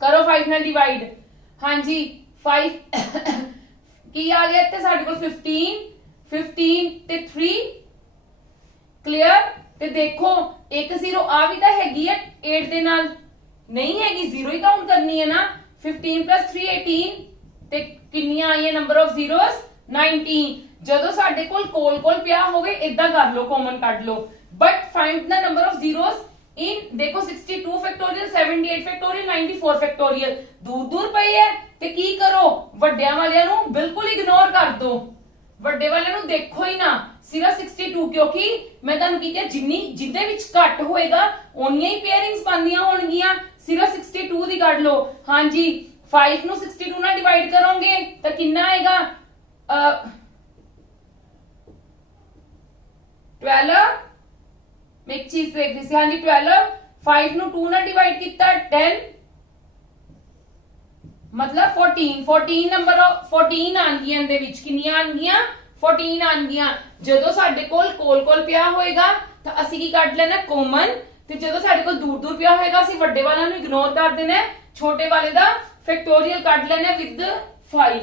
ਕਰੋ 5 ਨਾਲ ਡਿਵਾਈਡ ਹਾਂਜੀ 5 ਕੀ ਆ ਗਿਆ ਇੱਥੇ ਸਾਡੇ ਕੋਲ 15 ਤੇ 3 ਕਲੀਅਰ ਤੇ ਦੇਖੋ 1 0 ਆ ਵੀ ਤਾਂ ਹੈਗੀ ਹੈ 8 ਦੇ ਨਾਲ नहीं हैगी जीरो ही काउंट करनी है ना 15 plus 3 18 ਤੇ ਕਿੰਨੀਆਂ ਆਈਆਂ ਨੰਬਰ ਆਫ ਜ਼ੀਰੋਸ 19 ਜਦੋਂ ਸਾਡੇ ਕੋਲ ਕੋਲ ਪਿਆ ਹੋਵੇ ਇਦਾਂ ਕਰ ਲਓ ਕਾਮਨ ਕੱਢ ਲਓ but find the number of zeros in ਦੇਖੋ 62 ਫੈਕਟੋਰੀਅਲ 78 ਫੈਕਟੋਰੀਅਲ 94 ਫੈਕਟੋਰੀਅਲ ਦੂਰ ਪਈ ਹੈ ਤੇ ਕੀ ਕਰੋ ਵੱਡਿਆਂ ਵਾਲਿਆਂ ਨੂੰ ਬਿਲਕੁਲ ਇਗਨੋਰ ਕਰ ਦਿਓ ਵੱਡੇ ਵਾਲਿਆਂ ਨੂੰ ਦੇਖੋ ਹੀ ਨਾ ਸਿਰਫ 62 ਕਿਉਂਕਿ ਮੈਂ ਤੁਹਾਨੂੰ ਕੀ ਕਿਹਾ ਜਿੱਦੇ ਵਿੱਚ ਘੱਟ ਹੋਏਗਾ ਉਨੀਆਂ ਹੀ ਪੇਅਰਿੰਗਸ ਬਣਦੀਆਂ ਹੋਣਗੀਆਂ ਸਿਰਫ 62 ਦੀ ਕੱਢ ਲਓ ਹਾਂਜੀ 5 ਨੂੰ 62 ਨਾਲ ਡਿਵਾਈਡ ਕਰੋਗੇ ਤਾਂ ਕਿੰਨਾ ਆਏਗਾ 12 ਮੈਂ ਇੱਕ ਚੀਜ਼ ਦੇਖਦੀ ਸੀ ਹਾਂਜੀ 12 5 ਨੂੰ 2 ਨਾਲ ਡਿਵਾਈਡ ਕੀਤਾ 10 मतलब 14 ਨੰਬਰ 14 ਆਣਗੀਆਂ ਦੇ ਵਿੱਚ ਕਿੰਨੀਆਂ ਆਣਗੀਆਂ 14 ਆਣਗੀਆਂ ਜਦੋਂ ਸਾਡੇ ਕੋਲ ਪਿਆ ਹੋਏਗਾ ਤਾਂ ਅਸੀਂ ਕੀ ਕੱਢ ਲੈਣਾ ਕਾਮਨ ਤੇ ਜਦੋਂ ਸਾਡੇ ਕੋਲ ਦੂਰ ਪਿਆ ਹੋਏਗਾ ਅਸੀਂ ਵੱਡੇ ਵਾਲਿਆਂ ਨੂੰ ਇਗਨੋਰ ਕਰ ਦੇਣਾ ਛੋਟੇ ਵਾਲੇ ਦਾ ਫੈਕਟੋਰੀਅਲ ਕੱਢ ਲੈਣਾ ਵਿਦ 5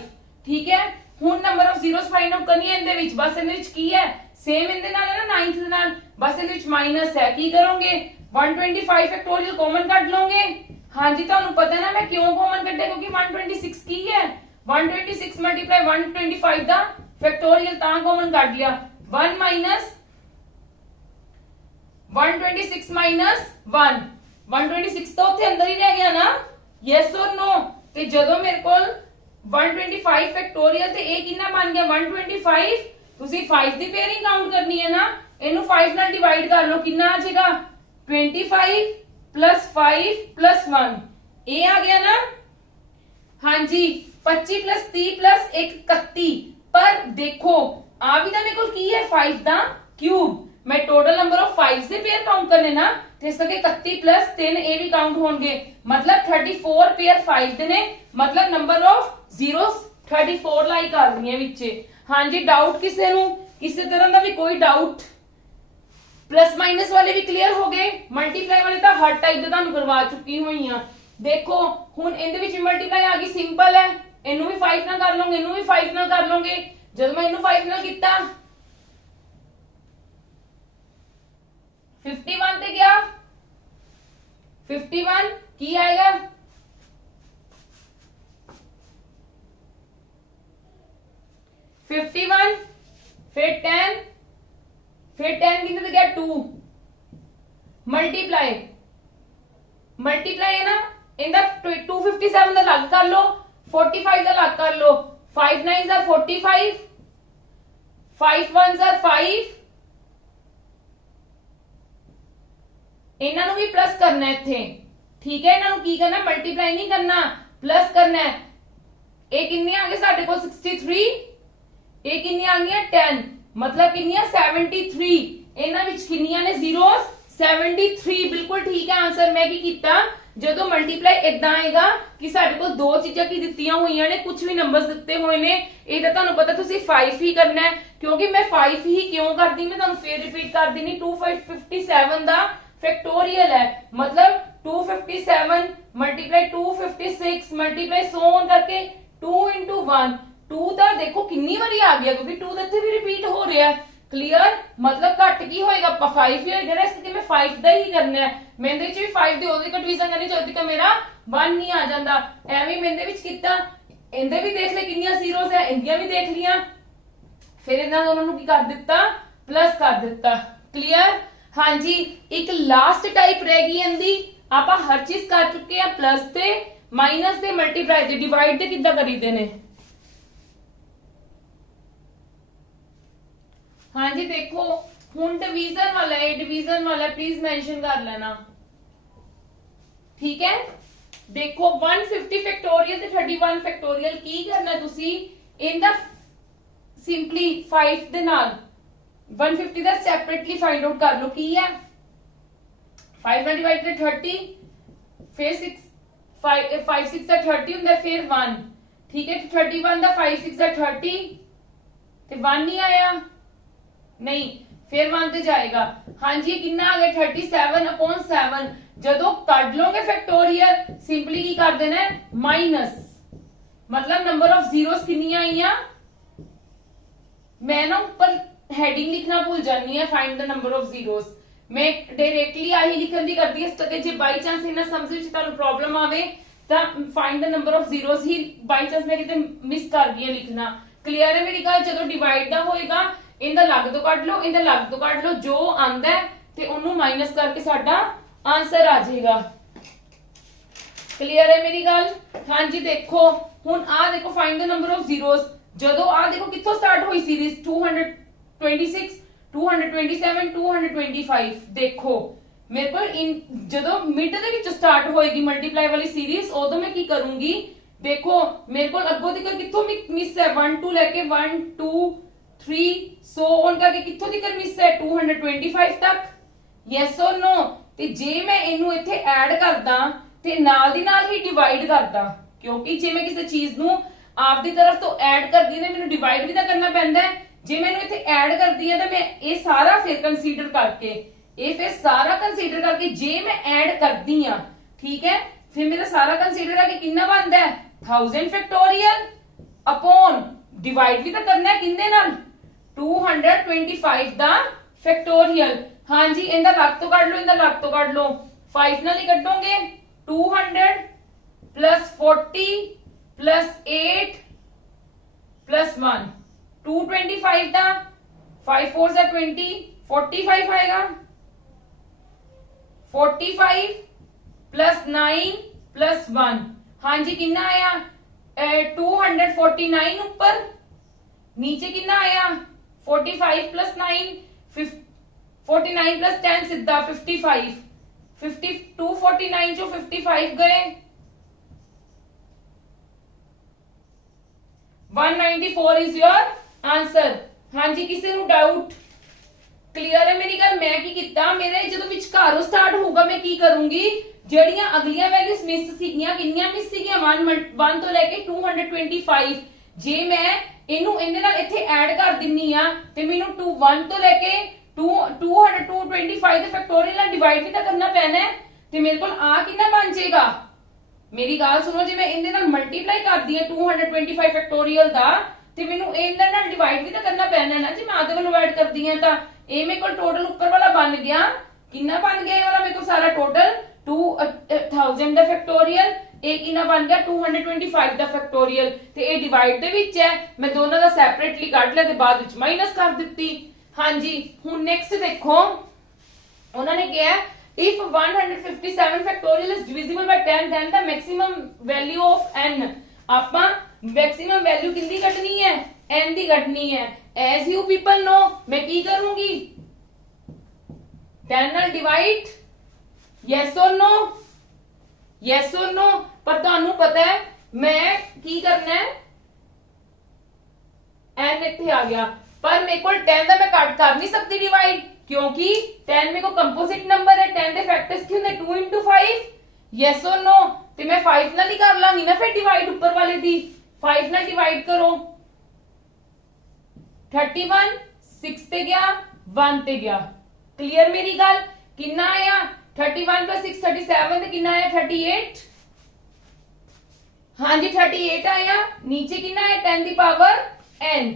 ਠੀਕ ਹੈ ਹੁਣ ਨੰਬਰ ਆਫ ਜ਼ੀਰੋਸ ਫਾਈਂਡ ਆਊਟ ਕਰਨੀ ਹੈ ਇਹਦੇ ਵਿੱਚ ਬਸ ਇਹਦੇ ਵਿੱਚ ਕੀ ਹੈ ਸੇਮ ਇਹਦੇ ਨਾਲ ਹੈ ਨਾ 9th ਦੇ ਨਾਲ ਬਸ ਇਹਦੇ ਵਿੱਚ ਮਾਈਨਸ ਹੈ ਕੀ ਕਰੋਗੇ 125 ਫੈਕਟੋਰੀਅਲ ਕਾਮਨ ਕੱਢ ਲਓਗੇ ਹਾਂਜੀ ਤੁਹਾਨੂੰ ਪਤਾ ਨਾ ਮੈਂ ਕਿਉਂ ਕਾਮਨ ਕੱਢਿਆ ਕਿਉਂਕਿ 126 ਕੀ ਹੈ 126 ਮਲਟੀਪਲਾਈ 125 ਦਾ ਫੈਕਟੋਰੀਅਲ ਤਾਂ ਕਾਮਨ ਕੱਢ ਲਿਆ 1 ਮਾਈਨਸ 126 ਮਾਈਨਸ 1 126 ਤਾਂ ਉੱਥੇ ਅੰਦਰ ਹੀ ਰਹਿ ਗਿਆ ਨਾ ਯੈਸ অর ਨੋ ਤੇ ਜਦੋਂ ਮੇਰੇ ਕੋਲ 125 ਫੈਕਟੋਰੀਅਲ ਤੇ ਇਹ ਕਿੰਨਾ ਬਣ ਗਿਆ 125 ਤੁਸੀਂ 5 ਦੀ ਪੇਅਰਿੰਗ ਕਾਊਂਟ ਕਰਨੀ ਹੈ ਨਾ ਇਹਨੂੰ 5 ਨਾਲ ਡਿਵਾਈਡ ਕਰ ਲਓ ਕਿੰਨਾ ਆ ਜਾਏਗਾ 25 plus 5 plus 1 ਇਹ ਆ ਗਿਆ ਨਾ ਹਾਂਜੀ 25 plus 30 plus 1 31 ਪਰ ਦੇਖੋ ਆ ਵੀ ਤਾਂ ਮੇਰੇ ਕੋਲ ਕੀ ਹੈ 5 ਦਾ ਕਿਊਬ ਮੈਂ ਟੋਟਲ ਨੰਬਰ ਆਫ 5 ਦੇ ਪੇਅਰ ਕਾਊਂਟ ਕਰਨੇ ਨਾ ਤੇ ਇਸ ਕਰਕੇ 31 plus 3 ਇਹ ਵੀ ਕਾਊਂਟ ਹੋਣਗੇ ਮਤਲਬ 34 ਪੇਅਰ 5 ਦੇ ਨੇ ਮਤਲਬ ਨੰਬਰ ਆਫ ਜ਼ੀਰੋਸ 34 ਲਾਈ ਕਰ ਰਹੀਆਂ ਵਿੱਚ ਹਾਂਜੀ ਡਾਊਟ ਕਿਸੇ ਨੂੰ ਕਿਸੇ ਤਰ੍ਹਾਂ ਦਾ ਵੀ ਕੋਈ ਡਾਊਟ प्लस माइनस वाले भी क्लियर हो गए मल्टीप्लाई वाले तो हर टाइप का ਤੁਹਾਨੂੰ ਕਰਵਾ ਚੁੱਕੀ ਹੋਈ ਆ ਦੇਖੋ ਹੁਣ ਇਹਦੇ ਵਿੱਚ ਮਲਟੀਪਲਾਈ ਆ ਗਈ ਸਿੰਪਲ ਹੈ ਇਹਨੂੰ ਵੀ 5 ਨਾਲ ਕਰ ਲਓਗੇ ਇਹਨੂੰ ਵੀ 5 ਨਾਲ ਕਰ ਲਓਗੇ ਜਦੋਂ ਮੈਂ ਇਹਨੂੰ 5 ਨਾਲ ਕੀਤਾ 51 ਤੇ ਗਿਆ 51 ਕੀ ਆਏਗਾ 51 फिर 10 फिर 10 कितने से गया 2 मल्टीप्लाई है ना इनका 257 ਦਾ ਲੱਗ ਕਰ ਲੋ 45 ਦਾ ਲੱਗ ਕਰ ਲੋ 5 9s are 45 5 1s are 5 ਇਹਨਾਂ ਨੂੰ ਵੀ ਪਲੱਸ ਕਰਨਾ ਹੈ ਇੱਥੇ ਠੀਕ ਹੈ ਇਹਨਾਂ ਨੂੰ ਕੀ ਕਰਨਾ ਮਲਟੀਪਲਾਈ ਨਹੀਂ ਕਰਨਾ ਪਲੱਸ ਕਰਨਾ ਹੈ ਇਹ ਕਿੰਨੇ ਆ ਗਏ ਸਾਡੇ ਕੋਲ 63 ਇਹ ਕਿੰਨੀ ਆ ਗਈਆਂ 10 मतलब किन्नियां 73 ਇਹਨਾਂ ਵਿੱਚ ਕਿੰਨੀਆਂ ਨੇ ਜ਼ੀਰੋਸ 73 ਬਿਲਕੁਲ ਠੀਕ ਹੈ ਆਨਸਰ ਮੈਂ ਕੀ ਕੀਤਾ ਜਦੋਂ ਮਲਟੀਪਲਾਈ ਇਦਾਂ ਆਏਗਾ ਕਿ ਸਾਡੇ ਕੋਲ ਦੋ ਚੀਜ਼ਾਂ ਕੀ ਦਿੱਤੀਆਂ ਹੋਈਆਂ ਨੇ ਕੁਝ ਵੀ ਨੰਬਰਸ ਦਿੱਤੇ ਹੋਏ ਨੇ ਇਹ ਤਾਂ ਤੁਹਾਨੂੰ ਪਤਾ ਤੁਸੀਂ 5 ਹੀ ਕਰਨਾ ਹੈ ਕਿਉਂਕਿ ਮੈਂ 5 ਹੀ ਕਿਉਂ ਕਰਦੀ ਮੈਂ ਤੁਹਾਨੂੰ ਫੇਰ ਰਿਪੀਟ ਕਰ ਦਿੰਨੀ 257 ਦਾ फैक्टोरियल है मतलब 257 मल्टीप्लाई 256 मल्टीप्लाई सो ऑन करके 2 into 1 2 ਤਾਂ ਦੇਖੋ ਕਿੰਨੀ ਵਾਰੀ ਆ ਗਿਆ ਕਿਉਂਕਿ 2 ਤਾਂ ਇੱਥੇ ਵੀ ਰਿਪੀਟ ਹੋ ਰਿਹਾ ਕਲੀਅਰ मतलब ਘੱਟ ਕੀ ਹੋਏਗਾ 5 ਹੀ ਹੋਏਗਾ ਨਾ ਇਸ ਕਰਕੇ ਮੈਂ 5 ਦਾ ਹੀ ਕਰਨਾ ਹੈ ਮੈਂ ਦੇ ਵਿੱਚ ਵੀ 5 ਦੀ ਉਹਦੀ ਡਿਵੀਜ਼ਨ ਕਰਨੀ ਚਾਹੀਦੀ ਕਿ ਮੇਰਾ 1 ਨਹੀਂ ਆ ਜਾਂਦਾ ਐਵੇਂ ਮੈਂ ਦੇ ਵਿੱਚ ਕੀਤਾ ਇਹਦੇ ਵੀ ਦੇਖ ਲੈ ਕਿੰਨੀਆਂ ਜ਼ੀਰੋਸ ਹੈ ਇੰਦੀਆਂ ਵੀ ਦੇਖ ਲੀਆਂ ਫਿਰ ਇਹਨਾਂ ਦੋਨਾਂ ਨੂੰ ਕੀ ਕਰ ਦਿੱਤਾ ਪਲੱਸ ਕਰ ਦਿੱਤਾ ਕਲੀਅਰ हाँ जी एक लास्ट टाइप रहेगी इंदी आपा हर चीज कर चुके हैं प्लस ते माइनस ते मल्टीप्लाई ते डिवाइड ते किद्दां करीदे ने हाँ जी देखो हुन डिवीजन वाला है डिवीजन वाला प्लीज मेंशन कर लेना ठीक है देखो 150 फैक्टोरियल ते 31 फैक्टोरियल की करना तुसी इन द सिंपली 5 दे नाल 150 ਦਾ ਸੈਪਰੇਟਲੀ ਫਾਈਂਡ ਆਊਟ ਕਰ ਲਓ ਕੀ ਹੈ 5 ਨਾਲ ਡਿਵਾਈਡ ਕਰ 30 ਫਿਰ 6 5 6 ਦਾ 30 ਹੁੰਦਾ ਫਿਰ 1 ਠੀਕ ਹੈ 31 ਦਾ 5 6 ਦਾ 30 ਤੇ 1 ਨਹੀਂ ਆਇਆ ਨਹੀਂ ਫਿਰ 1 ਤੇ ਜਾਏਗਾ ਹਾਂਜੀ ਇਹ ਕਿੰਨਾ ਆ ਗਿਆ 37/7 ਜਦੋਂ ਕੱਢ ਲੋਗੇ ਫੈਕਟੋਰੀਅਲ ਸਿੰਪਲੀ ਕੀ ਕਰ ਦੇਣਾ ਮਾਈਨਸ मतलब नंबर ऑफ जीरोस कितनी आईया मैं ना ऊपर ਹੈਡਿੰਗ ਲਿਖਣਾ ਭੁੱਲ ਜਾਨੀ ਹੈ ਫਾਈਂਡ ਦ ਨੰਬਰ ਆਫ ਜ਼ੀਰੋਸ ਮੈਂ ਡਾਇਰੈਕਟਲੀ ਆਹੀ ਲਿਖਣ ਦੀ ਕਰਦੀ ਹਾਂ ਤਾਂ ਕਿ ਜੇ ਬਾਈ ਚਾਂਸ ਇਹਨਾਂ ਸਮਝ ਵਿੱਚ ਤੁਹਾਨੂੰ ਪ੍ਰੋਬਲਮ ਆਵੇ ਤਾਂ find the number of zeros ਹੀ ਬਾਈ ਚਾਂਸ ਮੈਂ ਕਿਤੇ ਮਿਸ ਕਰ ਗਈ ਲਿਖਣਾ ਕਲੀਅਰ ਹੈ ਮੇਰੀ ਗੱਲ ਜਦੋਂ ਡਿਵਾਈਡ ਦਾ ਹੋਏਗਾ ਇਹਦਾ ਲੱਗ ਤੋਂ ਕੱਢ ਲਓ ਇਹਦਾ ਲੱਗ ਤੋਂ ਕੱਢ ਲਓ ਜੋ ਆਂਦਾ ਤੇ ਉਹਨੂੰ ਮਾਈਨਸ ਕਰਕੇ ਸਾਡਾ ਆਨਸਰ ਆ ਜਾਏਗਾ ਕਲੀਅਰ ਹੈ ਮੇਰੀ ਗੱਲ ਹਾਂਜੀ ਦੇਖੋ ਹੁਣ ਆ ਦੇਖੋ ਫਾਈਂਡ ਦ ਨੰਬਰ ਆਫ ਜ਼ੀਰੋਸ ਜਦੋਂ ਆ ਦੇਖੋ ਕਿੱਥੋਂ ਸਟਾਰਟ ਹੋਈ ਸੀਰੀਜ਼ 226 227 225 ਦੇਖੋ ਮੇਰੇ ਕੋਲ ਜਦੋਂ ਮਿਡ ਦੇ ਵਿੱਚ ਸਟਾਰਟ ਹੋਏਗੀ ਮਲਟੀਪਲਾਈ ਵਾਲੀ ਸੀਰੀਜ਼ ਉਦੋਂ ਮੈਂ ਕੀ ਕਰੂੰਗੀ ਦੇਖੋ ਮੇਰੇ ਕੋਲ ਅੱਗੋਂ ਤੱਕ ਕਿੱਥੋਂ ਮਿਸ ਹੈ 1 2 ਲੈ ਕੇ 1 2 3 ਸੋ ਔਨ ਕਰਕੇ ਕਿੱਥੋਂ ਤੱਕ ਮਿਸ ਹੈ 225 ਤੱਕ ਯੈਸ অর ਨੋ ਤੇ ਜੇ ਮੈਂ ਇਹਨੂੰ ਇੱਥੇ ਐਡ ਕਰਦਾ ਤੇ ਨਾਲ ਦੀ ਨਾਲ ਹੀ ਡਿਵਾਈਡ ਕਰਦਾ ਕਿਉਂਕਿ ਜੇ ਮੈਂ ਕਿਸੇ ਚੀਜ਼ ਨੂੰ ਆਪਦੀ ਤਰਫ ਤੋਂ ਐਡ ਕਰਦੀ ਨੇ ਮੈਨੂੰ ਡਿਵਾਈਡ ਵੀ ਤਾਂ ਕਰਨਾ ਪੈਂਦਾ ਹੈ ਜੇ ਮੈਨੂੰ ਇੱਥੇ ਐਡ ਕਰਦੀ ਹੈ ਤਾਂ ਮੈਂ ਇਹ ਸਾਰਾ ਫਿਰ ਕੰਸੀਡਰ ਕਰਕੇ ਇਹ ਫਿਰ ਸਾਰਾ ਕੰਸੀਡਰ ਕਰਕੇ ਜੇ ਮੈਂ ਐਡ ਕਰਦੀ ਆ ਠੀਕ ਹੈ ਫਿਰ ਮੇਰਾ ਸਾਰਾ ਕੰਸੀਡਰ ਕਰਕੇ ਕਿੰਨਾ ਬਣਦਾ ਹੈ 1000 ਫੈਕਟੋਰੀਅਲ ਅਪਨ ਡਿਵਾਈਡ ਵੀ ਤਾਂ ਕਰਨਾ ਹੈ ਕਿੰਨੇ ਨਾਲ 225 ਦਾ ਫੈਕਟੋਰੀਅਲ ਹਾਂਜੀ ਇਹਦਾ ਲੱਗ ਤੋਂ ਕੱਢ ਲਓ ਇਹਦਾ ਲੱਗ ਤੋਂ ਕੱਢ ਲਓ 5 ਨਾਲ ਹੀ ਕੱਢੋਗੇ 200 plus 40 plus 8 plus 1 225 ਦਾ 5 4 ਦਾ 20 45 ਆਏਗਾ 45 plus 9 plus 1 ਹਾਂਜੀ ਕਿੰਨਾ ਆਇਆ 249 ਉੱਪਰ नीचे कितना आया 45 plus 9 49 plus 10 सीधा 55 249 जो 55 गए 194 इज योर आंसर हाँ जी किसी ਨੂੰ डाउट क्लियर है मेरी गल मैं की ਕੀਤਾ ਮੇਰੇ ਜਦੋਂ ਵਿਚਕਾਰੋਂ ਸਟਾਰਟ ਹੋਊਗਾ ਮੈਂ ਕੀ ਕਰੂੰਗੀ ਜਿਹੜੀਆਂ ਅਗਲੀਆਂ ਵੈਲਿਊਜ਼ ਮਿਸ ਸੀਗੀਆਂ ਕਿੰਨੀਆਂ ਮਿਸ ਸੀਗੀਆਂ 1 ਤੋਂ ਲੈ ਕੇ 225 ਜੇ ਮੈਂ ਇਹਨੂੰ ਇਹਦੇ ਨਾਲ ਇੱਥੇ ਐਡ ਕਰ ਦਿੰਨੀ ਆ ਤੇ ਮੈਨੂੰ 1 ਤੋਂ ਲੈ ਕੇ 225 ਦੇ ਫੈਕਟੋਰੀਅਲ ਨਾਲ ਡਿਵਾਈਡ ਵੀ ਤਾਂ ਕਰਨਾ ਪੈਣਾ ਹੈ ਤੇ ਮੇਰੇ ਕੋਲ ਆ ਕਿੰਨਾ ਬਣ ਜਾਏਗਾ ਮੇਰੀ ਗੱਲ ਸੁਣੋ ਜੇ ਮੈਂ ਇਹਦੇ ਨਾਲ ਮਲਟੀਪਲਾਈ ਕਰਦੀ ਆ 225 ਫੈਕਟੋਰੀਅਲ ਦਾ ਤੇ ਮੈਨੂੰ ਇਹਦੇ ਨਾਲ ਡਿਵਾਈਡ ਵੀ ਤਾਂ ਕਰਨਾ ਪੈਣਾ ਨਾ ਜੇ ਮੈਂ ਆਦੇ ਵੱਲੋਂ ਐਡ ਕਰਦੀ ਆ ਤਾਂ ਇਹ ਮੇਰੇ ਕੋਲ ਟੋਟਲ ਉੱਪਰ ਵਾਲਾ ਬਣ ਗਿਆ ਕਿੰਨਾ ਬਣ ਗਿਆ ਇਹ ਵਾਲਾ ਮੇਰੇ ਕੋਲ ਸਾਰਾ ਟੋਟਲ 2000 ਦਾ ਫੈਕਟੋਰੀਅਲ ਇਹ ਕਿੰਨਾ ਬਣ ਗਿਆ 225 ਦਾ ਫੈਕਟੋਰੀਅਲ ਤੇ ਇਹ ਡਿਵਾਈਡ ਦੇ ਵਿੱਚ ਹੈ ਮੈਂ ਦੋਨਾਂ ਦਾ ਸੈਪਰੇਟਲੀ ਕੱਢ ਲਿਆ ਤੇ ਬਾਅਦ ਵਿੱਚ ਮਾਈਨਸ ਕਰ ਦਿੱਤੀ ਹਾਂਜੀ ਹੁਣ ਨੈਕਸਟ ਦੇਖੋ ਉਹਨਾਂ ਨੇ ਕਿਹਾ if 157 factorial is divisible by 10 then the maximum value of n ਆਪਾਂ maximum value ਕਿੰਦੀ ਕੱਢਣੀ ਹੈ n ਦੀ ਕੱਢਣੀ ਹੈ as you people know ਮੈਂ ਕੀ ਕਰੂੰਗੀ 10 ਨਾਲ divide yes or no yes or no ਪਰ ਤੁਹਾਨੂੰ ਪਤਾ ਹੈ ਮੈਂ ਕੀ ਕਰਨਾ ਹੈ n ਇੱਥੇ ਆ ਗਿਆ पर मेरे को 10 ਦਾ ਮੈਂ ਕੱਟ ਕਰ ਨਹੀਂ ਸਕਦੀ ਡਿਵਾਈਡ, क्योंकि 10 मेरे को कंपोजिट नंबर है। 10 ਦੇ फैक्टर्स ਕੀ ਹੁੰਦੇ 2 into 5, यस और नो। ਤੇ मैं 5 ਨਾਲ ਹੀ ਕਰ ਲਾਂਗੀ ਨਾ ਫਿਰ डिवाइड ਉੱਪਰ ਵਾਲੇ ਦੀ। 5 ਨਾਲ डिवाइड करो, 31 6 ਤੇ ਗਿਆ 1 ਤੇ ਗਿਆ। क्लियर मेरी गल? कितना आया 31 + 6 37 ਤੇ कितना आया 38। हाँ जी 38 आया। नीचे कितना है 10 ਦੀ पावर n।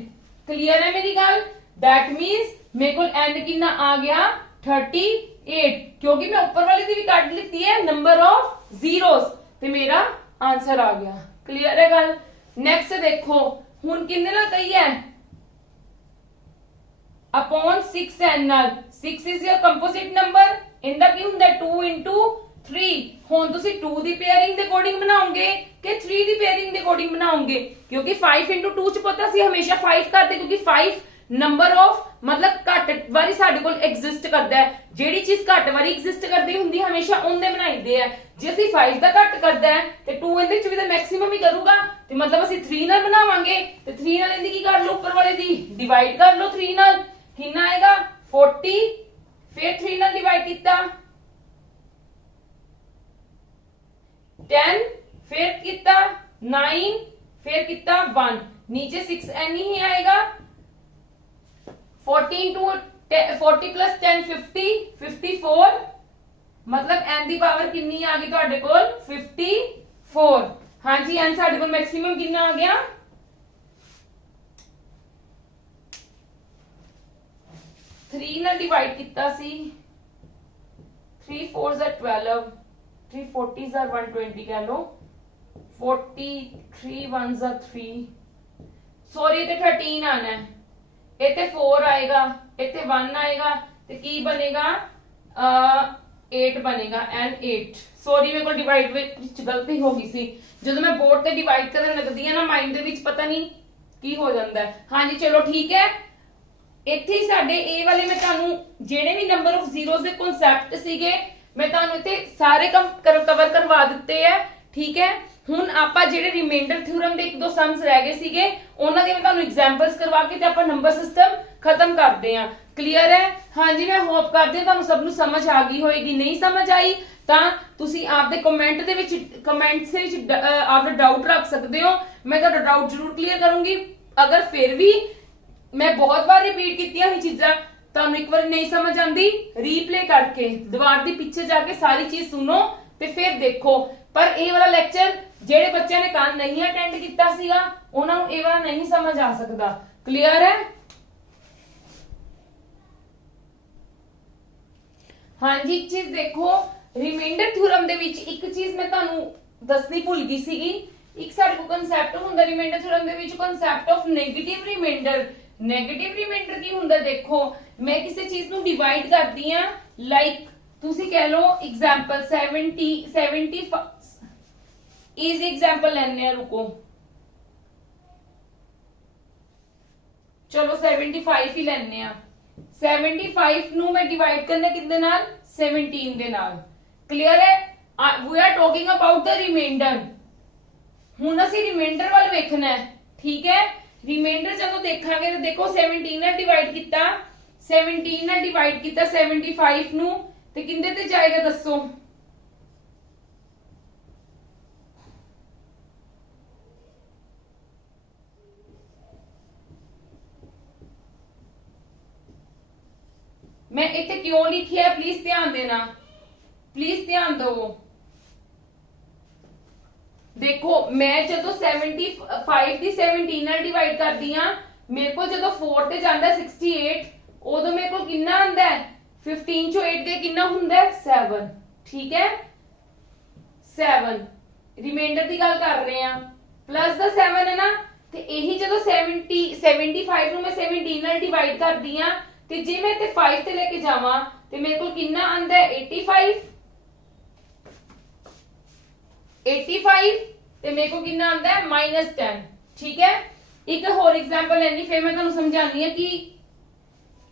क्लियर है मेरी गल? दैट मींस मेरे को n कितना आ गया 38, क्योंकि मैं ऊपर वाली दी भी काट ली है नंबर ऑफ जीरोस, ते मेरा आंसर आ गया। क्लियर है गल? नेक्स्ट देखो हुन किन्ने ना कही है अपॉन 6n नाल। 6 इज योर कंपोजिट नंबर, इनदा की हुंदा 2 into 3। हुन तुसी 2 दी पेयरिंग दे अकॉर्डिंग बनाओगे कि 3 दी पेयरिंग दे अकॉर्डिंग बनाओगे, क्योंकि 5 into 2 च पता सी हमेशा 5 करते, क्योंकि 5 नंबर ऑफ मतलब घट वारी साडे कोल एग्जिस्ट करदा है। जेड़ी चीज घट वारी एग्जिस्ट करदी हुंदी हमेशा उनदे बनाईदे है। जे असि 5 दा घट करदा है ते 2 इहदे च भी तो मैक्सिमम ही करूगा, ते मतलब असि 3 नाल बनावांगे ते 3 नाल इहदी की कर लो ऊपर वाले दी डिवाइड कर लो 3 नाल। कितना आएगा 40, फिर 3 नाल डिवाइड किया 10, फिर किया 9, फिर किया 1, नीचे 6n ही आएगा। 40 plus 10 50, 54, मतलब n दी पावर कितनी आ गई तुहाडे कोल 54। हाँ जी n साडे कोल मैक्सिमम कितना आ गया 3 ਨਾਲ डिवाइड किया सी 3 4s are 12, 3 40s are 120 कह लो, 43 1s are 3, सॉरी इते 13 आना है, इते 4 आएगा, इते 1 आएगा, ते की बनेगा 8 बनेगा n 8। सॉरी मेरे को डिवाइड विच गलती हो गई सी, जदों मैं बोर्ड ते डिवाइड करन लगदी है ना माइंड दे विच पता नहीं की हो जांदा है। हाँ जी चलो ठीक है, ਇੱਥੇ ਹੀ ਸਾਡੇ A ਵਾਲੇ ਮੈਂ ਤੁਹਾਨੂੰ ਜਿਹੜੇ ਵੀ ਨੰਬਰ ਆਫ ਜ਼ੀਰੋਸ ਦੇ ਕਨਸੈਪਟ ਸੀਗੇ ਮੈਂ ਤੁਹਾਨੂੰ ਇੱਥੇ ਸਾਰੇ ਕਵਰ ਕਰਵਾ ਦਿੱਤੇ ਆ। ਠੀਕ ਹੈ, ਹੁਣ ਆਪਾਂ ਜਿਹੜੇ ਰਿਮਾਈਂਡਰ ਥਿਊਰਮ ਦੇ ਇੱਕ ਦੋ ਸਮਸ ਰਹਿ ਗਏ ਸੀਗੇ ਉਹਨਾਂ ਦੇ ਮੈਂ ਤੁਹਾਨੂੰ ਐਗਜ਼ਾਮਪਲਸ ਕਰਵਾ ਕੇ ਤੇ ਆਪਾਂ ਨੰਬਰ ਸਿਸਟਮ ਖਤਮ ਕਰਦੇ ਆ। ਕਲੀਅਰ ਹੈ? ਹਾਂਜੀ ਮੈਂ ਹੋਪ ਕਰਦੀ ਹਾਂ ਤੁਹਾਨੂੰ ਸਭ ਨੂੰ ਸਮਝ ਆ ਗਈ ਹੋਏਗੀ। ਨਹੀਂ ਸਮਝ ਆਈ ਤਾਂ ਤੁਸੀਂ ਆਪਦੇ ਕਮੈਂਟਸ ਦੇ ਵਿੱਚ ਆਪਦਾ ਡਾਊਟ ਰੱਖ ਸਕਦੇ ਹੋ, ਮੈਂ ਤੁਹਾਡਾ ਡਾਊਟ ਜ਼ਰੂਰ ਕਲੀਅਰ ਕਰੂੰਗੀ। ਅਗਰ ਫਿਰ ਵੀ मैं बहुत बार रिपीट कीतियां ही चीज़ां तुहानू एक बार नहीं समझ आंदी रीप्ले करके दीवार दे पीछे जाके सारी चीज सुनो ते फिर देखो। पर ये वाला लेक्चर जेड़े बच्चों ने कान नहीं अटेंड किया सीगा उन्हां नू ये वाला नहीं समझ आ सकदा। क्लियर है? हाँ जी एक चीज देखो रिमाइंडर थ्योरम दे विच एक चीज मैं तुहानू दसनी भुल गई सीगी। एक साडे को कांसेप्ट हुंदा रिमाइंडर थ्योरम दे विच concept of negative remainder. Negative remainder की हुंदा देखो मैं किसी चीज नू डिवाइड करदी हां लाइक तुसी कह लो एग्जांपल 70 इजी एग्जांपल लेने हैं, रुको चलो 75 ही लेने हैं। 75 नू मैं डिवाइड करना कितने नाल 17 दे नाल। क्लियर है? We are talking about the remainder. हुण असीं रिमाइंडर वाल वेखना है। ठीक है, रिमाइंडर जदों देखांगे तो देखो 17 नाल डिवाइड किया 75 नू ते किंदे ते जाएगा दसो। मैं इत्थे क्यों लिखिया प्लीज ध्यान देना, प्लीज ध्यान दो। देखो मैं जदों 75 दी 17 नाल डिवाइड करदी हां मेरे को जदों 4 ते जांदा 68 उदों मेरे को कितना आंदा है 15 चो 8 दे कितना हुंदा है 7। ठीक है 7 रिमाइंडर दी गल कर रहे हैं प्लस द 7 है ना, ते यही जदों 75 नू मैं 17 नाल डिवाइड करदी हां ते जे मैं इत्थे 5 ते लेके जावां ते मेरे को कितना आंदा है 85 ते मेरे को कितना आंदा है -10। ठीक है, एक होर एग्जांपल लेनी फिर मैं तुहानू समझानी है कि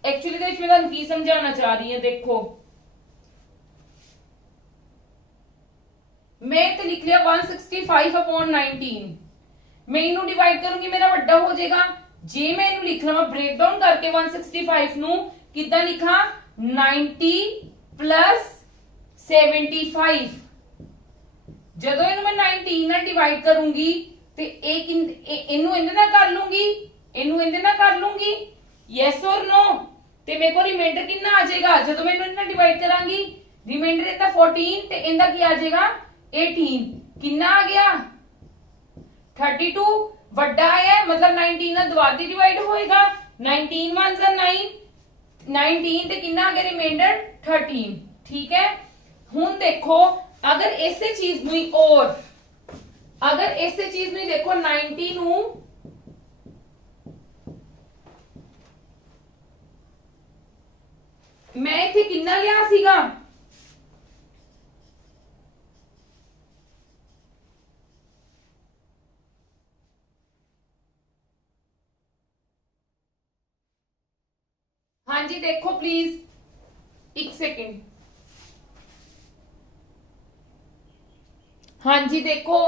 एक्चुअली दे विच मैं तुहानू की समझाना चाह रही हूं। देखो मैं इत्थे लिख लिया 165/19 मैं इनू डिवाइड करूंगी मेरा बड़ा हो जाएगा ਜੇ ਮੈਂ ਇਹਨੂੰ ਲਿਖ ਲਵਾਂ ਬ੍ਰੇਕ ਡਾਊਨ ਕਰਕੇ 165 ਨੂੰ ਕਿੱਦਾਂ ਲਿਖਾਂ 90 plus 75 ਜਦੋਂ ਇਹਨੂੰ ਮੈਂ 19 ਨਾਲ ਡਿਵਾਈਡ ਕਰੂੰਗੀ ਤੇ ਇਹਨੂੰ ਇਹਦੇ ਨਾਲ ਕਰ ਲੂੰਗੀ ਇਹਨੂੰ ਇਹਦੇ ਨਾਲ ਕਰ ਲੂੰਗੀ ਯੈਸ অর ਨੋ ਤੇ ਮੇਰੇ ਕੋਲ ਰਿਮਾਈਂਡਰ ਕਿੰਨਾ ਆ ਜਾਏਗਾ ਜਦੋਂ ਮੈਂ ਇਹਨੂੰ ਨਾਲ ਡਿਵਾਈਡ ਕਰਾਂਗੀ ਰਿਮਾਈਂਡਰ ਇਹਦਾ 14 ਤੇ ਇਹਦਾ ਕੀ ਆ ਜਾਏਗਾ 18 ਕਿੰਨਾ ਆ ਗਿਆ 32 ਵੱਡਾ ਆਇਆ मतलब 19 ਨਾਲ ਦੁਬਾਰਾ ਡਿਵਾਈਡ ਹੋਏਗਾ 19 1 9 19 ਤੇ ਕਿੰਨਾ ਆ ਗਿਆ ਰਿਮਾਈਂਡਰ 13 ਠੀਕ ਹੈ ਹੁਣ ਦੇਖੋ अगर इसे चीज ਨੂੰ और अगर इसे चीज ਨੂੰ देखो 90 ਨੂੰ मैं इथे कितना लिया सीगा हाँ जी देखो प्लीज एक सेकेंड हाँ जी देखो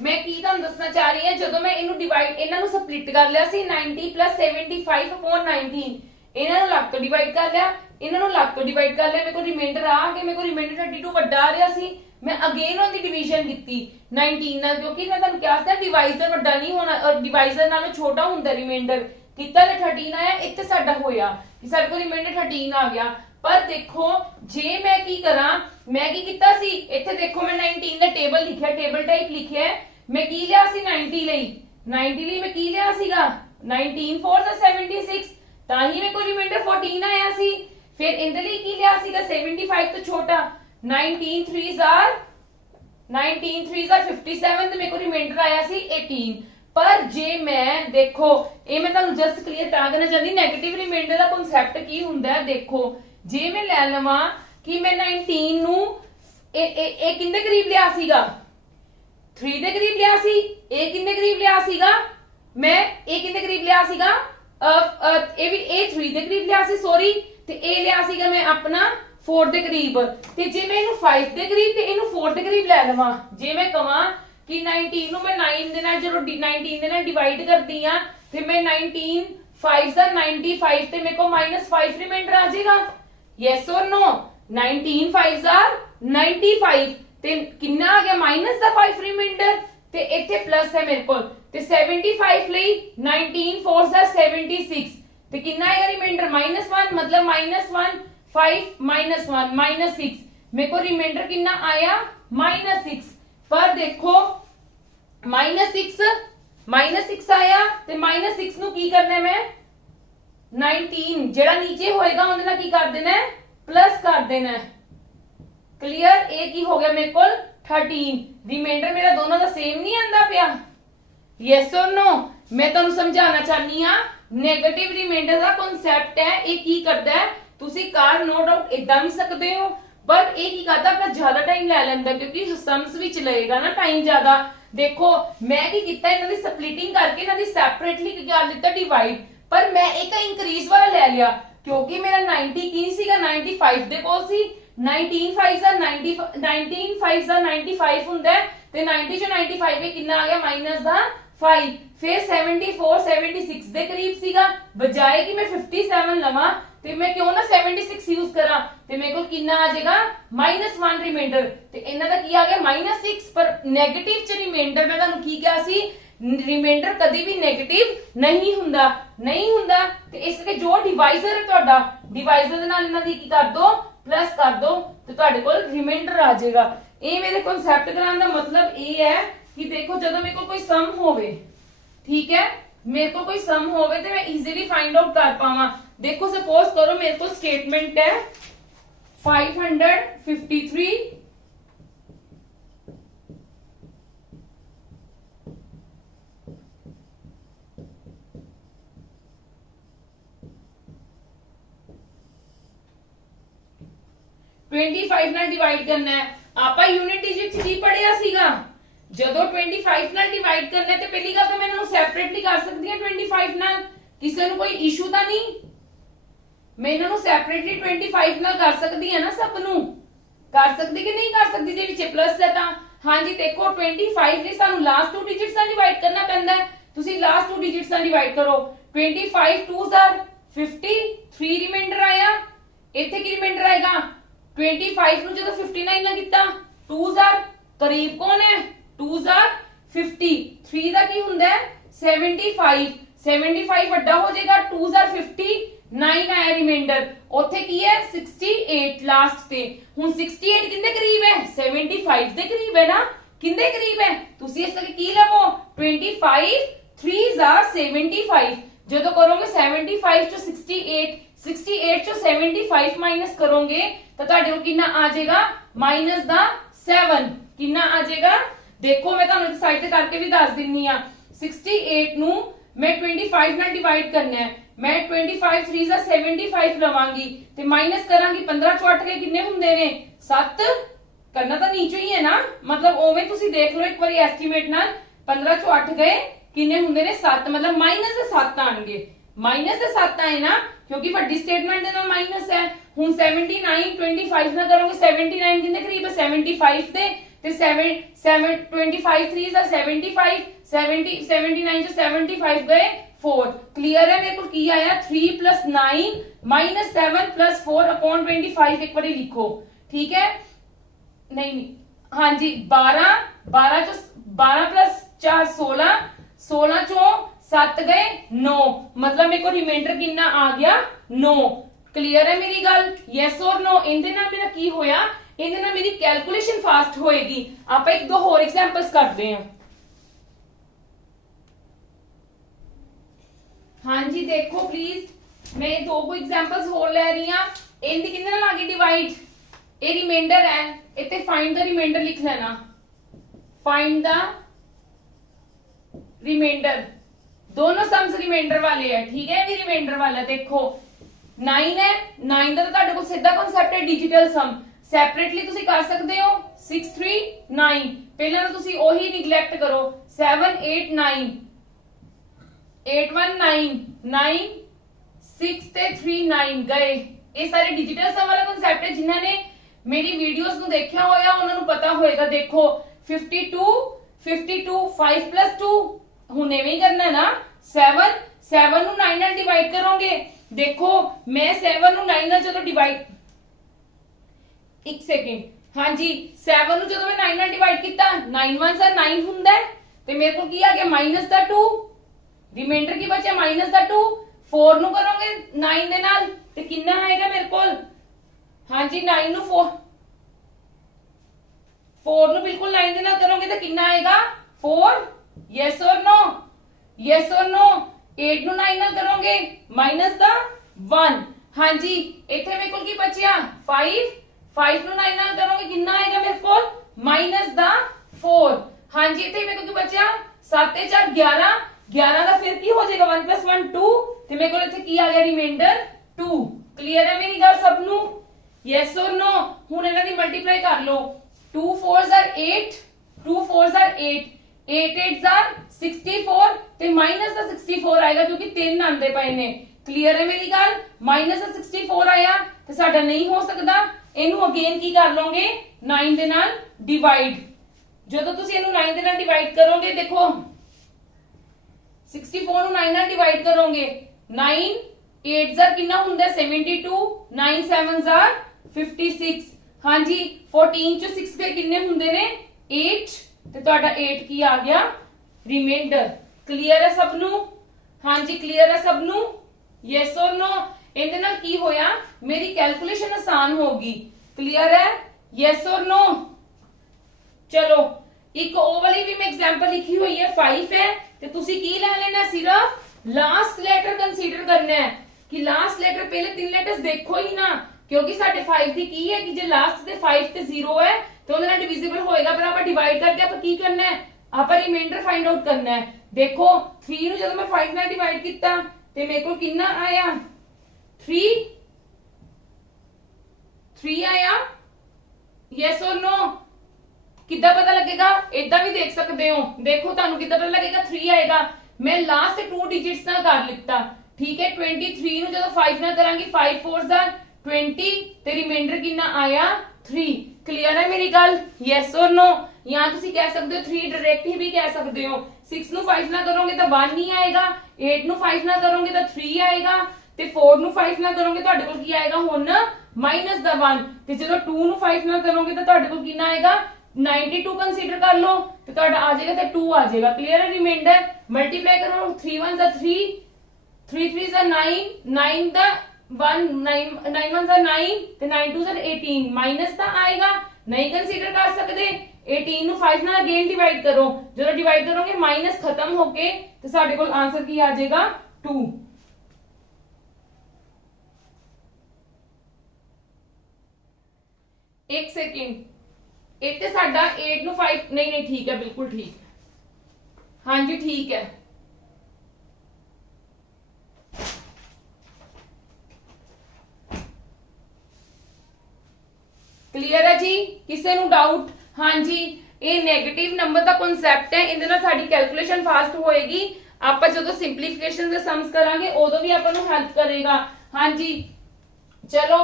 मैं की ਤੁਹਾਨੂੰ ਦੱਸਣਾ ਚਾਹ ਰਹੀ ਹਾਂ ਜਦੋਂ ਮੈਂ ਇਹਨੂੰ ਡਿਵਾਈਡ ਇਹਨਾਂ ਨੂੰ ਸਪਲਿਟ ਕਰ ਲਿਆ ਸੀ 90 75 upon 19 ਇਹਨਾਂ ਨੂੰ ਲੱਗ ਤੋਂ ਡਿਵਾਈਡ ਕਰ ਲਿਆ ਇਹਨਾਂ ਨੂੰ ਲੱਗ ਤੋਂ ਡਿਵਾਈਡ ਕਰ ਲਿਆ ਮੇਰੇ ਕੋਲ ਰਿਮਾਈਂਡਰ ਆ ਕੇ ਮੇਰੇ ਕੋਲ ਰਿਮਾਈਂਡਰ 32 ਵੱਡਾ ਆ ਰਿਹਾ ਸੀ ਮੈਂ ਅਗੇਨ ਉਹਦੀ ਡਿਵੀਜ਼ਨ ਕੀਤੀ 19 ਨਾਲ ਕਿਉਂਕਿ ਮੈਂ ਤੁਹਾਨੂੰ ਕਿਹਾ ਸੀ ਡਿਵਾਈਜ਼ਰ ਵੱਡਾ ਨਹੀਂ ਹੋਣਾ ਔਰ ਡਿਵਾਈਜ਼ਰ ਨਾਲੋਂ ਛੋਟਾ ਹੁੰਦਾ ਰਿਮਾਈਂਡਰ ਕੀਤਾ ਤੇ 13 ਆਇਆ ਇੱਥੇ ਸਾਡਾ ਹੋਇਆ ਕਿ ਸਾਡੇ ਕੋਲ ਰਿਮਾਈਂਡਰ 13 ਆ ਗਿਆ पर देखो जे मैं की करा मैं की किता सी इथे देखो मैं 19 दा टेबल लिखिया टेबल टाइप लिखिया मैं की लिया सी 90 ਲਈ 90 ਲਈ मैं की लिया सीगा 19 4 ਦਾ 76 ਤਾਂ ਹੀ ਮੇਰੇ ਕੋਲ ਰਿਮਾਈਂਡਰ 14 ਆਇਆ ਸੀ ਫਿਰ ਇਹਦੇ ਲਈ ਕੀ ਲਿਆ ਸੀਗਾ 75 ਤੋਂ ਛੋਟਾ 19 3s are 57 ਤੇ ਮੇਰੇ ਕੋਲ ਰਿਮਾਈਂਡਰ ਆਇਆ ਸੀ 18 पर जे मैं देखो ये मैं ਤੁਹਾਨੂੰ ਜਸਟ ਕਲੀਅਰ ਤਾਂ ਕਰਨਾ ਚਾਹੁੰਦੀ 네ਗੇਟਿਵ ਰਿਮਾਈਂਡਰ ਦਾ ਕਨਸੈਪਟ ਕੀ ਹੁੰਦਾ ਹੈ ਦੇਖੋ ਜੇ ਮੈਂ ਲੈ ਲਵਾਂ ਕਿ ਮੈਂ 19 ਨੂੰ ਇਹ ਕਿੰਨੇ ਕਰੀਬ ਲਿਆ ਸੀਗਾ 3 ਦੇ ਕਰੀਬ ਲਿਆ ਸੀ ਇਹ ਕਿੰਨੇ ਕਰੀਬ ਲਿਆ ਸੀਗਾ ਮੈਂ ਇਹ ਕਿੰਨੇ ਕਰੀਬ ਲਿਆ ਸੀਗਾ ਇਹ ਵੀ ਇਹ 3 ਦੇ ਕਰੀਬ ਲਿਆ ਸੀ ਸੌਰੀ ਤੇ ਇਹ ਲਿਆ ਸੀਗਾ ਮੈਂ ਆਪਣਾ 4 ਦੇ ਕਰੀਬ ਤੇ ਜੇ ਮੈਂ ਇਹਨੂੰ 5 ਦੇ ਕਰੀਬ ਤੇ ਇਹਨੂੰ 4 ਦੇ ਕਰੀਬ ਲੈ ਲਵਾਂ ਜੇ ਮੈਂ ਕਵਾਂ ਕਿ 19 ਨੂੰ ਮੈਂ 9 ਦੇ ਨਾਲ ਜਦੋਂ 19 ਦੇ ਨਾਲ ਡਿਵਾਈਡ ਕਰਦੀ ਆ ਤੇ ਮੈਂ 19 5 ਦਾ 95 ਤੇ ਮੇਰੇ ਕੋਲ -5 ਰਿਮਾਈਂਡਰ ਆ ਜਾਏਗਾ yes or no 19 5s are 95 ਤੇ ਕਿੰਨਾ ਆ ਗਿਆ ਮਾਈਨਸ ਦਾ 5 ਰਿਮਾਈਂਡਰ ਤੇ ਇੱਥੇ ਪਲੱਸ ਹੈ ਮੇਰੇ ਕੋਲ ਤੇ 75 ਲਈ 19 4s are 76 ਤੇ ਕਿੰਨਾ ਆਏਗਾ ਰਿਮਾਈਂਡਰ -1 मतलब -1 5 -1 -6 ਮੇਰੇ ਕੋਲ ਰਿਮਾਈਂਡਰ ਕਿੰਨਾ ਆਇਆ -6 पर देखो -6 आया ते -6 ਨੂੰ ਕੀ ਕਰਨਾ ਹੈ ਮੈਂ 19 ਜਿਹੜਾ ਨੀਚੇ ਹੋਏਗਾ ਉਹਦੇ ਨਾਲ ਕੀ ਕਰ ਦੇਣਾ ਹੈ ਪਲੱਸ ਕਰ ਦੇਣਾ ਹੈ ਕਲੀਅਰ ਇਹ ਕੀ ਹੋ ਗਿਆ ਮੇਰੇ ਕੋਲ 13 ਰਿਮਾਈਂਡਰ ਮੇਰਾ ਦੋਨੋਂ ਦਾ ਸੇਮ ਨਹੀਂ ਆਂਦਾ ਪਿਆ ਯੈਸ অর ਨੋ ਮੈਂ ਤੁਹਾਨੂੰ ਸਮਝਾਉਣਾ ਚਾਹਨੀ ਆ 네ਗੇਟਿਵ ਰਿਮਾਈਂਡਰ ਦਾ ਕਨਸੈਪਟ ਹੈ ਇਹ ਕੀ ਕਰਦਾ ਹੈ ਤੁਸੀਂ ਕਾਰ ਨੋ ਡਾਊਟ ਇਦਾਂ ਵੀ ਸਕਦੇ ਹੋ पर एक ही करता अपना ज्यादा टाइम ले लेंदा क्योंकि सम्स विच लगेगा ना टाइम ज्यादा देखो मैं की कीता इन्हां दी स्प्लिटिंग करके इन्हां दी सेपरेटली कर दिता डिवाइड पर मैं एक इंक्रीज वाला ले लिया क्योंकि मेरा 90 की सीगा 95 दे कोल सी 19 5s are 95 हुंदा है ते 90 चों 95 के कितना आ गया माइनस दा 5 फिर 74 76 दे करीब सीगा बजाय कि मैं 57 लवां ਤੇ ਮੈਂ ਕਿਉਂ ਨਾ 76 ਯੂਜ਼ ਕਰਾਂ ਤੇ ਮੇਰੇ ਕੋਲ ਕਿੰਨਾ ਆ ਜਾਏਗਾ -1 ਰਿਮਾਈਂਡਰ ਤੇ ਇਹਨਾਂ ਦਾ ਕੀ ਆ ਗਿਆ -6 ਪਰ 네ਗੇਟਿਵ ਚ ਰਿਮਾਈਂਡਰ ਮੈਂ ਤੁਹਾਨੂੰ ਕੀ ਕਿਹਾ ਸੀ ਰਿਮਾਈਂਡਰ ਕਦੀ ਵੀ 네ਗੇਟਿਵ ਨਹੀਂ ਹੁੰਦਾ ਤੇ ਇਸ ਕਰਕੇ ਜੋ ਡਿਵਾਈਜ਼ਰ ਹੈ ਤੁਹਾਡਾ ਡਿਵਾਈਜ਼ਰ ਦੇ ਨਾਲ ਇਹਨਾਂ ਦੀ ਕੀ ਕਰ ਦੋ ਪਲੱਸ ਕਰ ਦੋ ਤੇ ਤੁਹਾਡੇ ਕੋਲ ਰਿਮਾਈਂਡਰ ਆ ਜਾਏਗਾ ਇਹ ਮੇਰੇ ਕਨਸੈਪਟ ਕਰਾਉਣ ਦਾ ਮਤਲਬ ਇਹ ਹੈ ਕਿ ਦੇਖੋ ਜਦੋਂ ਮੇਰੇ ਕੋਲ ਕੋਈ ਸਮ ਹੋਵੇ ਠੀਕ ਹੈ मेरे को कोई सम होवे तो मैं इजीली फाइंड आउट कर पावा देखो सपोज करो मेरे को स्टेटमेंट है 553 25 ਨਾਲ ਡਿਵਾਈਡ ਕਰਨਾ ਹੈ ਆਪਾਂ ਯੂਨਿਟ ਡਿਜਿਟ ਚ ਕੀ ਪੜਿਆ ਸੀਗਾ ਜਦੋਂ 25 ਨਾਲ ਡਿਵਾਈਡ ਕਰਨਾ ਤੇ ਪਹਿਲੀ ਗੱਲ ਤਾਂ ਮੈਂ ਇਹਨਾਂ ਨੂੰ ਸੈਪਰੇਟਲੀ ਕਰ ਸਕਦੀ ਹਾਂ 25 ਨਾਲ ਕਿਸੇ ਨੂੰ ਕੋਈ ਇਸ਼ੂ ਤਾਂ ਨਹੀਂ ਮੈਂ ਇਹਨਾਂ ਨੂੰ ਸੈਪਰੇਟਲੀ 25 ਨਾਲ ਕਰ ਸਕਦੀ ਹਾਂ ਨਾ ਸਭ ਨੂੰ ਕਰ ਸਕਦੀ ਕਿ ਨਹੀਂ ਕਰ ਸਕਦੀ ਜੇ ਵਿੱਚ ਪਲੱਸ ਹੈ ਤਾਂ ਹਾਂਜੀ ਦੇਖੋ 25 ਲਈ ਸਾਨੂੰ ਲਾਸਟ 2 ਡਿਜਿਟਸ ਨਾਲ ਡਿਵਾਈਡ ਕਰਨਾ ਪੈਂਦਾ ਹੈ ਤੁਸੀਂ ਲਾਸਟ 2 ਡਿਜਿਟਸ ਨਾਲ ਡਿਵਾਈਡ ਕਰੋ 25 2 जार 50 3 रिमाइंडर आया इथे की रिमाइंडर आएगा 25 ਨੂੰ ਜਦੋਂ 59 ਨਾਲ ਕੀਤਾ 2 ਜ਼ਾਰ ਕਰੀਬ ਕੌਣ ਹੈ 2 ਜ਼ਾਰ 50 3 ਦਾ ਕੀ ਹੁੰਦਾ ਹੈ 75 75 ਵੱਡਾ ਹੋ ਜਾਏਗਾ 2 ਜ਼ਾਰ 50 9 ਆਇਆ ਰਿਮਾइंडर ਉੱਥੇ ਕੀ ਹੈ 68 ਲਾਸਟ ਤੇ ਹੁਣ 68 ਕਿੰਨੇ ਕਰੀਬ ਹੈ 75 ਦੇ ਕਰੀਬ ਹੈ ਨਾ ਕਿੰਨੇ ਕਰੀਬ ਹੈ ਤੁਸੀਂ ਇਸ ਤਰ੍ਹਾਂ ਕੀ ਲਵੋ 25 3 ਜ਼ਾਰ 75 ਜਦੋਂ ਕਰੋਗੇ 75 ਚੋਂ 68 ਚੋਂ 75 ਮਾਈਨਸ ਕਰੋਗੇ ਤਾਂ ਤੁਹਾਡੇ ਕੋਲ ਕਿੰਨਾ ਆ ਜਾਏਗਾ ਮਾਈਨਸ ਦਾ 7 ਕਿੰਨਾ ਆ ਜਾਏਗਾ ਦੇਖੋ ਮੈਂ ਤੁਹਾਨੂੰ ਇਸ ਸਾਈਡ ਤੇ ਕਰਕੇ ਵੀ ਦੱਸ ਦਿੰਨੀ ਆ 68 ਨੂੰ मैं 25 ਨਾਲ ਡਿਵਾਈਡ ਕਰਨਾ ਹੈ मैं 25 3 ਦਾ 75 ਲਵਾਂਗੀ ਤੇ ਮਾਈਨਸ ਕਰਾਂਗੀ 15 ਚੋਂ 8 ਕੇ ਕਿੰਨੇ ਹੁੰਦੇ ਨੇ 7 ਕਰਨਾ ਤਾਂ ਨੀਚੇ ਹੀ ਹੈ ਨਾ ਮਤਲਬ ਉਵੇਂ ਤੁਸੀਂ ਦੇਖ ਲਓ ਇੱਕ ਵਾਰੀ ਐਸਟੀਮੇਟ ਨਾਲ 15 ਚੋਂ 8 ਗਏ ਕਿੰਨੇ ਹੁੰਦੇ ਨੇ 7 ਮਤਲਬ ਮਾਈਨਸ ਦੇ 7 ਆਣਗੇ ਮਾਈਨਸ ਦੇ 7 ਆਏ ਨਾ ਕਿਉਂਕਿ ਵੱਡੀ ਸਟੇਟਮੈਂਟ ਦੇ ਨਾਲ ਮਾਈਨਸ ਹੈ ਹੁਣ 79 25 ਨਾਲ ਕਰੋਗੇ 79 ਕਿੰਨੇ ਕਰੀਬ ਹੈ 75 ਦੇ ਤੇ 25 3 ਦਾ 75 79 ਚ 75 ਗਏ 4 क्लियर है मेरे को की आया 3 + 9 - 7 + 4 अपॉन 25 एक बारी लिखो ठीक है नहीं हाँ जी 12 12 + 4 16 16 चो 7 गए 9 मतलब मेरे को रिमाइंडर कितना आ गया 9 क्लियर है मेरी गल यस और नो इनदे नाल मेरा की होया इनदे नाल मेरी कैलकुलेशन फास्ट होएगी आप एक दो और एग्जांपल्स करते हैं हाँ जी देखो प्लीज मैं दो को एग्जांपल्स होर ले रही हां इनदी किंदे नाल आगे डिवाइड ये रिमाइंडर है इथे फाइंड द रिमाइंडर लिख लेना फाइंड द रिमाइंडर दोनों सम्स रिमाइंडर वाले है ठीक है भी रिमाइंडर वाला देखो 9 है 9 ਦਾ ਤਾਂ ਤੁਹਾਡੇ ਕੋਲ ਸਿੱਧਾ ਕਨਸੈਪਟ ਹੈ ਡਿਜੀਟਲ ਸਮ ਸੈਪਰੇਟਲੀ ਤੁਸੀਂ ਕਰ ਸਕਦੇ ਹੋ 6 3 9 ਪਹਿਲਾਂ ਤਾਂ ਤੁਸੀਂ ਉਹੀ ਨੈਗਲੈਕਟ ਕਰੋ 7 8 9 8 1 9 9 6 ਤੇ 3 9 ਗਏ ਇਹ ਸਾਰੇ ਡਿਜੀਟਲ ਸਮ ਵਾਲਾ ਕਨਸੈਪਟ ਹੈ ਜਿਨ੍ਹਾਂ ਨੇ ਮੇਰੀ ਵੀਡੀਓਜ਼ ਨੂੰ ਦੇਖਿਆ ਹੋਇਆ ਉਹਨਾਂ ਨੂੰ ਪਤਾ ਹੋਏਗਾ ਦੇਖੋ 52 5 + 2 ਹੁਣ ਐਵੇਂ ਹੀ ਕਰਨਾ ਨਾ 7 ਨੂੰ 9 ਨਾਲ ਡਿਵਾਈਡ ਕਰੋਗੇ देखो मैं 7 ਨੂੰ 9 ਨਾਲ ਜਦੋਂ ਡਿਵਾਈਡ ਇੱਕ ਸੈਕਿੰਡ ਹਾਂਜੀ 7 ਨੂੰ ਜਦੋਂ ਮੈਂ 9 ਨਾਲ ਡਿਵਾਈਡ ਕੀਤਾ 9 1 9 ਹੁੰਦਾ ਤੇ ਮੇਰੇ ਕੋਲ ਕੀ ਆ ਗਿਆ ਮਾਈਨਸ ਦਾ 2 ਰਿਮਾਈਂਡਰ ਕੀ ਬਚਿਆ ਮਾਈਨਸ ਦਾ 2 4 ਨੂੰ ਕਰੋਗੇ 9 ਦੇ ਨਾਲ ਤੇ ਕਿੰਨਾ ਆਏਗਾ ਮੇਰੇ ਕੋਲ ਹਾਂਜੀ 9 ਨੂੰ 4 ਨੂੰ ਬਿਲਕੁਲ 9 ਦੇ ਨਾਲ ਕਰੋਗੇ ਤਾਂ ਕਿੰਨਾ ਆਏਗਾ 4 yes or no yes or no 8 ਨੂੰ 9 ਨਾਲ ਕਰੋਗੇ ਮਾਈਨਸ ਦਾ 1 ਹਾਂਜੀ ਇੱਥੇ ਮੇਰੇ ਕੋਲ ਕੀ ਬਚਿਆ 5 ਨੂੰ 9 ਨਾਲ ਕਰੋਗੇ ਕਿੰਨਾ ਆਏਗਾ ਮੇਰੇ ਕੋਲ ਮਾਈਨਸ ਦਾ 4 ਹਾਂਜੀ ਇੱਥੇ ਮੇਰੇ ਕੋਲ ਕੀ ਬਚਿਆ 7 ਤੇ 4 11 11 ਦਾ ਫਿਰ ਕੀ ਹੋ ਜਾਏਗਾ 1 + 1 2 ਤੇ ਮੇਰੇ ਕੋਲ ਇੱਥੇ ਕੀ ਆ ਗਿਆ ਰਿਮਾਈਂਡਰ 2 ਕਲੀਅਰ ਹੈ ਮੇਰੀ ਗੱਲ ਸਭ ਨੂੰ ਯੈਸ অর ਨੋ ਹੁਣ ਇਹਨਾਂ ਦੀ ਮਲਟੀਪਲਾਈ ਕਰ ਲਓ 2 4s are 8 2 4s are 8 8 8s are 64 ਤੇ ਮਾਈਨਸ ਦਾ 64 ਆਏਗਾ ਕਿਉਂਕਿ 3 ਆਂਦੇ ਪਏ ਨੇ ਕਲੀਅਰ ਹੈ ਮੇਰੀ ਗੱਲ ਮਾਈਨਸ ਦਾ 64 ਆਇਆ ਤੇ ਸਾਡਾ ਨਹੀਂ ਹੋ ਸਕਦਾ ਇਹਨੂੰ ਅਗੇਨ ਕੀ ਕਰ ਲਓਗੇ 9 ਦੇ ਨਾਲ ਡਿਵਾਈਡ ਜਦੋਂ ਤੁਸੀਂ ਇਹਨੂੰ 9 ਦੇ ਨਾਲ ਡਿਵਾਈਡ ਕਰੋਗੇ ਦੇਖੋ 64 ਨੂੰ 9 ਨਾਲ ਡਿਵਾਈਡ ਕਰੋਗੇ 9 8s are ਕਿੰਨਾ ਹੁੰਦਾ 72 9 7s are 56 ਹਾਂਜੀ 14 ਚੋਂ 6 ਦੇ ਕਿੰਨੇ ਹੁੰਦੇ ਨੇ 8 ਤੇ ਤੁਹਾਡਾ 8 ਕੀ ਆ ਗਿਆ ਰਿਮਾਈਂਡਰ ਕਲੀਅਰ ਹੈ ਸਭ ਨੂੰ ਹਾਂਜੀ ਕਲੀਅਰ ਹੈ ਸਭ ਨੂੰ ਯੈਸ অর ਨੋ ਇਹਦੇ ਨਾਲ ਕੀ ਹੋਇਆ ਮੇਰੀ ਕੈਲਕੂਲੇਸ਼ਨ ਆਸਾਨ ਹੋਗੀ ਕਲੀਅਰ ਹੈ ਯੈਸ অর ਨੋ ਚਲੋ ਇੱਕ ਉਹ ਵਾਲੀ ਵੀ ਮੈਂ ਐਗਜ਼ਾਮਪਲ ਲਿਖੀ ਹੋਈ ਹੈ 5 ਹੈ ਤੇ ਤੁਸੀਂ ਕੀ ਲੈ ਲੈਣਾ ਸਿਰਫ ਲਾਸਟ ਲੈਟਰ ਕੰਸੀਡਰ ਕਰਨਾ ਹੈ ਕਿ ਲਾਸਟ ਲੈਟਰ ਪਹਿਲੇ ਤਿੰਨ ਲੈਟਰਸ ਦੇਖੋ ਹੀ ਨਾ ਕਿਉਂਕਿ ਸਾਡੇ 5 ਦੀ ਕੀ ਹੈ ਕਿ ਜੇ ਲਾਸਟ ਤੇ 5 ਤੇ 0 ਹੈ ਤੇ ਉਹਦੇ ਨਾਲ ਡਿਵੀਜ਼ੀਬਲ ਹੋਏਗਾ ਪਰ ਆਪਾਂ ਡਿਵਾਈਡ ਕਰਕੇ ਆਪਾਂ ਕੀ ਕਰਨਾ ਹੈ ਆਪਾਂ ਰਿਮਾਈਂਡਰ ਫਾਈਂਡ ਆਊਟ ਕਰਨਾ ਹੈ ਦੇਖੋ 3 ਨੂੰ ਜਦੋਂ ਮੈਂ 5 ਨਾਲ ਡਿਵਾਈਡ ਕੀਤਾ ਤੇ ਮੇਰੇ ਕੋਲ ਕਿੰਨਾ ਆਇਆ 3 ਆਇਆ ਯੈਸ অর ਨੋ ਕਿੱਦਾਂ ਪਤਾ ਲੱਗੇਗਾ ਇਦਾਂ ਵੀ ਦੇਖ ਸਕਦੇ ਹੋ ਦੇਖੋ ਤੁਹਾਨੂੰ ਕਿੱਦਾਂ ਪਤਾ ਲੱਗੇਗਾ 3 ਆਏਗਾ ਮੈਂ ਲਾਸਟ 2 ਡਿਜਿਟਸ ਨਾਲ ਕਰ ਲਿੱਤਾ ਠੀਕ ਹੈ 23 ਨੂੰ ਜਦੋਂ 5 ਨਾਲ ਕਰਾਂਗੀ 5 4s are 20 ਤੇ ਰਿਮਾਈਂਡਰ ਕਿੰਨਾ ਆਇਆ 3 ਕਲੀਅਰ ਹੈ ਮੇਰੀ ਗੱਲ ਯੈਸ অর ਨੋ ਜਾਂ ਤੁਸੀਂ ਕਹਿ ਸਕਦੇ ਹੋ 3 ਡਾਇਰੈਕਟ ਹੀ ਵੀ ਕਹਿ ਸਕਦੇ ਹੋ 6 ਨੂੰ 5 ਨਾਲ ਕਰੋਗੇ ਤਾਂ 1 ਨਹੀਂ ਆਏਗਾ, 8 ਨੂੰ 5 ਨਾਲ ਕਰੋਗੇ ਤਾਂ 3 ਆਏਗਾ, ਤੇ 4 ਨੂੰ 5 ਨਾਲ ਕਰੋਗੇ ਤੁਹਾਡੇ ਕੋਲ ਕੀ ਆਏਗਾ ਹੁਣ ਮਾਈਨਸ ਦਾ 1, ਤੇ ਜਦੋਂ 2 ਨੂੰ 5 ਨਾਲ ਕਰੋਗੇ ਤਾਂ ਤੁਹਾਡੇ ਕੋਲ ਕਿੰਨਾ ਆਏਗਾ 92 ਕੰਸੀਡਰ ਕਰ ਲਓ ਤੇ ਤੁਹਾਡਾ ਆ ਜਾਏਗਾ ਤੇ 2 ਆ ਜਾਏਗਾ। ਕਲੀਅਰ ਹੈ? ਰਿਮਾਈਂਡਰ ਮਲਟੀਪਲਾਈ ਕਰੋ 3 1 ਦਾ 3, 3 3 ਦਾ 9, 9 ਦਾ 1, 9 1 ਦਾ 9 ਤੇ 9 2 ਦਾ 18, ਮਾਈਨਸ ਤਾਂ ਆਏਗਾ, ਨਹੀਂ ਕੰਸੀਡਰ ਕਰ ਸਕਦੇ। 18 ਨੂੰ 5 ਨਾਲ ਅਗੇਨ ਡਿਵਾਈਡ ਕਰੋ, ਜਦੋਂ ਡਿਵਾਈਡ ਕਰੋਗੇ ਮਾਈਨਸ ਖਤਮ ਹੋ ਕੇ ਤੇ ਸਾਡੇ ਕੋਲ ਆਨਸਰ ਕੀ ਆ ਜਾਏਗਾ 2। एक सेकंड इतने साडा 8 ਨੂੰ 5 नहीं नहीं ठीक है, बिल्कुल ठीक, हाँ जी ठीक है। क्लियर है जी? किसी ਨੂੰ डाउट? हाँ जी, ये नेगेटिव नंबर का कॉन्सेप्ट है, ਇਹਦੇ ਨਾਲ ਸਾਡੀ ਕੈਲਕੂਲੇਸ਼ਨ ਫਾਸਟ ਹੋਏਗੀ। ਆਪਾਂ ਜਦੋਂ ਸਿੰਪਲੀਫਿਕੇਸ਼ਨ ਦੇ ਸਮਸ ਕਰਾਂਗੇ ਉਦੋਂ ਵੀ ਆਪਾਂ ਨੂੰ ਹੈਲਪ ਕਰੇਗਾ। हाँ जी चलो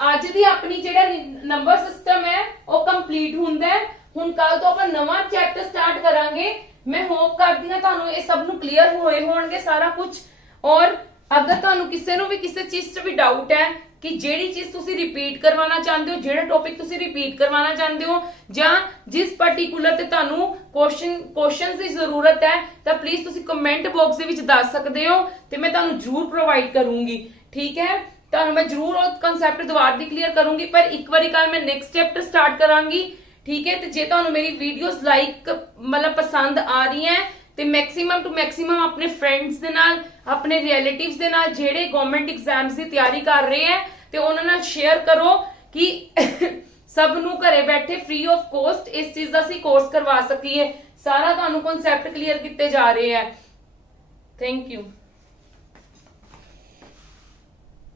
ਅੱਜ ਦੀ ਆਪਣੀ ਜਿਹੜਾ ਨੰਬਰ ਸਿਸਟਮ ਹੈ ਉਹ ਕੰਪਲੀਟ ਹੁੰਦਾ ਹੈ। ਹੁਣ ਕੱਲ ਤੋਂ ਆਪਾਂ ਨਵਾਂ ਚੈਪਟਰ ਸਟਾਰਟ ਕਰਾਂਗੇ। ਮੈਂ ਹੋਪ ਕਰਦੀ ਹਾਂ ਤੁਹਾਨੂੰ ਇਹ ਸਭ ਨੂੰ ਕਲੀਅਰ ਹੋਏ ਹੋਣਗੇ ਸਾਰਾ ਕੁਝ। ਔਰ ਅਗਰ ਤੁਹਾਨੂੰ ਕਿਸੇ ਨੂੰ ਵੀ ਕਿਸੇ ਚੀਜ਼ 'ਚ ਵੀ ਡਾਊਟ ਹੈ ਕਿ ਜਿਹੜੀ ਚੀਜ਼ ਤੁਸੀਂ ਰਿਪੀਟ ਕਰਵਾਉਣਾ ਚਾਹੁੰਦੇ ਹੋ, ਜਿਹੜਾ ਟੌਪਿਕ ਤੁਸੀਂ ਰਿਪੀਟ ਕਰਵਾਉਣਾ ਚਾਹੁੰਦੇ ਹੋ, ਜਾਂ ਜਿਸ ਪਾਰਟਿਕੂਲਰ ਤੇ ਤੁਹਾਨੂੰ ਕੁਐਸਚਨਸ ਦੀ ਜ਼ਰੂਰਤ ਹੈ, ਤਾਂ ਪਲੀਜ਼ ਤੁਸੀਂ ਕਮੈਂਟ ਬਾਕਸ ਦੇ ਵਿੱਚ ਦੱਸ ਸਕਦੇ ਹੋ ਤੇ ਮੈਂ ਤੁਹਾਨੂੰ ਜ਼ਰੂਰ ਪ੍ਰੋਵਾਈਡ ਕਰੂੰਗੀ। ਠੀਕ ਹੈ? ਤੁਹਾਨੂੰ ਮੈਂ ਜ਼ਰੂਰ ਉਹ ਕਨਸੈਪਟ ਦੁਬਾਰਾ ਦੀ ਕਲੀਅਰ ਕਰੂੰਗੀ, ਪਰ ਇੱਕ ਵਾਰੀ ਕੱਲ ਮੈਂ ਨੈਕਸਟ ਚੈਪਟਰ ਸਟਾਰਟ ਕਰਾਂਗੀ। ਠੀਕ ਹੈ? ਤੇ ਜੇ ਤੁਹਾਨੂੰ ਮੇਰੀ ਵੀਡੀਓਜ਼ ਲਾਈਕ ਮਤਲਬ ਪਸੰਦ ਆ ਰਹੀਆਂ ਤੇ ਮੈਕਸਿਮਮ ਟੂ ਮੈਕਸਿਮਮ ਆਪਣੇ ਫਰੈਂਡਸ ਦੇ ਨਾਲ, ਆਪਣੇ ਰਿਲੇਟਿਵਸ ਦੇ ਨਾਲ ਜਿਹੜੇ ਗਵਰਨਮੈਂਟ ਐਗਜ਼ਾਮਸ ਦੀ ਤਿਆਰੀ ਕਰ ਰਹੇ ਹੈ ਤੇ ਉਹਨਾਂ ਨਾਲ ਸ਼ੇਅਰ ਕਰੋ ਕਿ ਸਭ ਨੂੰ ਘਰੇ ਬੈਠੇ ਫ੍ਰੀ ਆਫ ਕੋਸਟ ਇਸ ਚੀਜ਼ ਦਾ ਅਸੀਂ ਕੋਰਸ ਕਰਵਾ ਸਕੀਏ। ਸਾਰਾ ਤੁਹਾਨੂੰ ਕਨਸੈਪਟ ਕਲੀਅਰ ਕੀਤੇ ਜਾ ਰਹੇ ਹੈ। Thank you.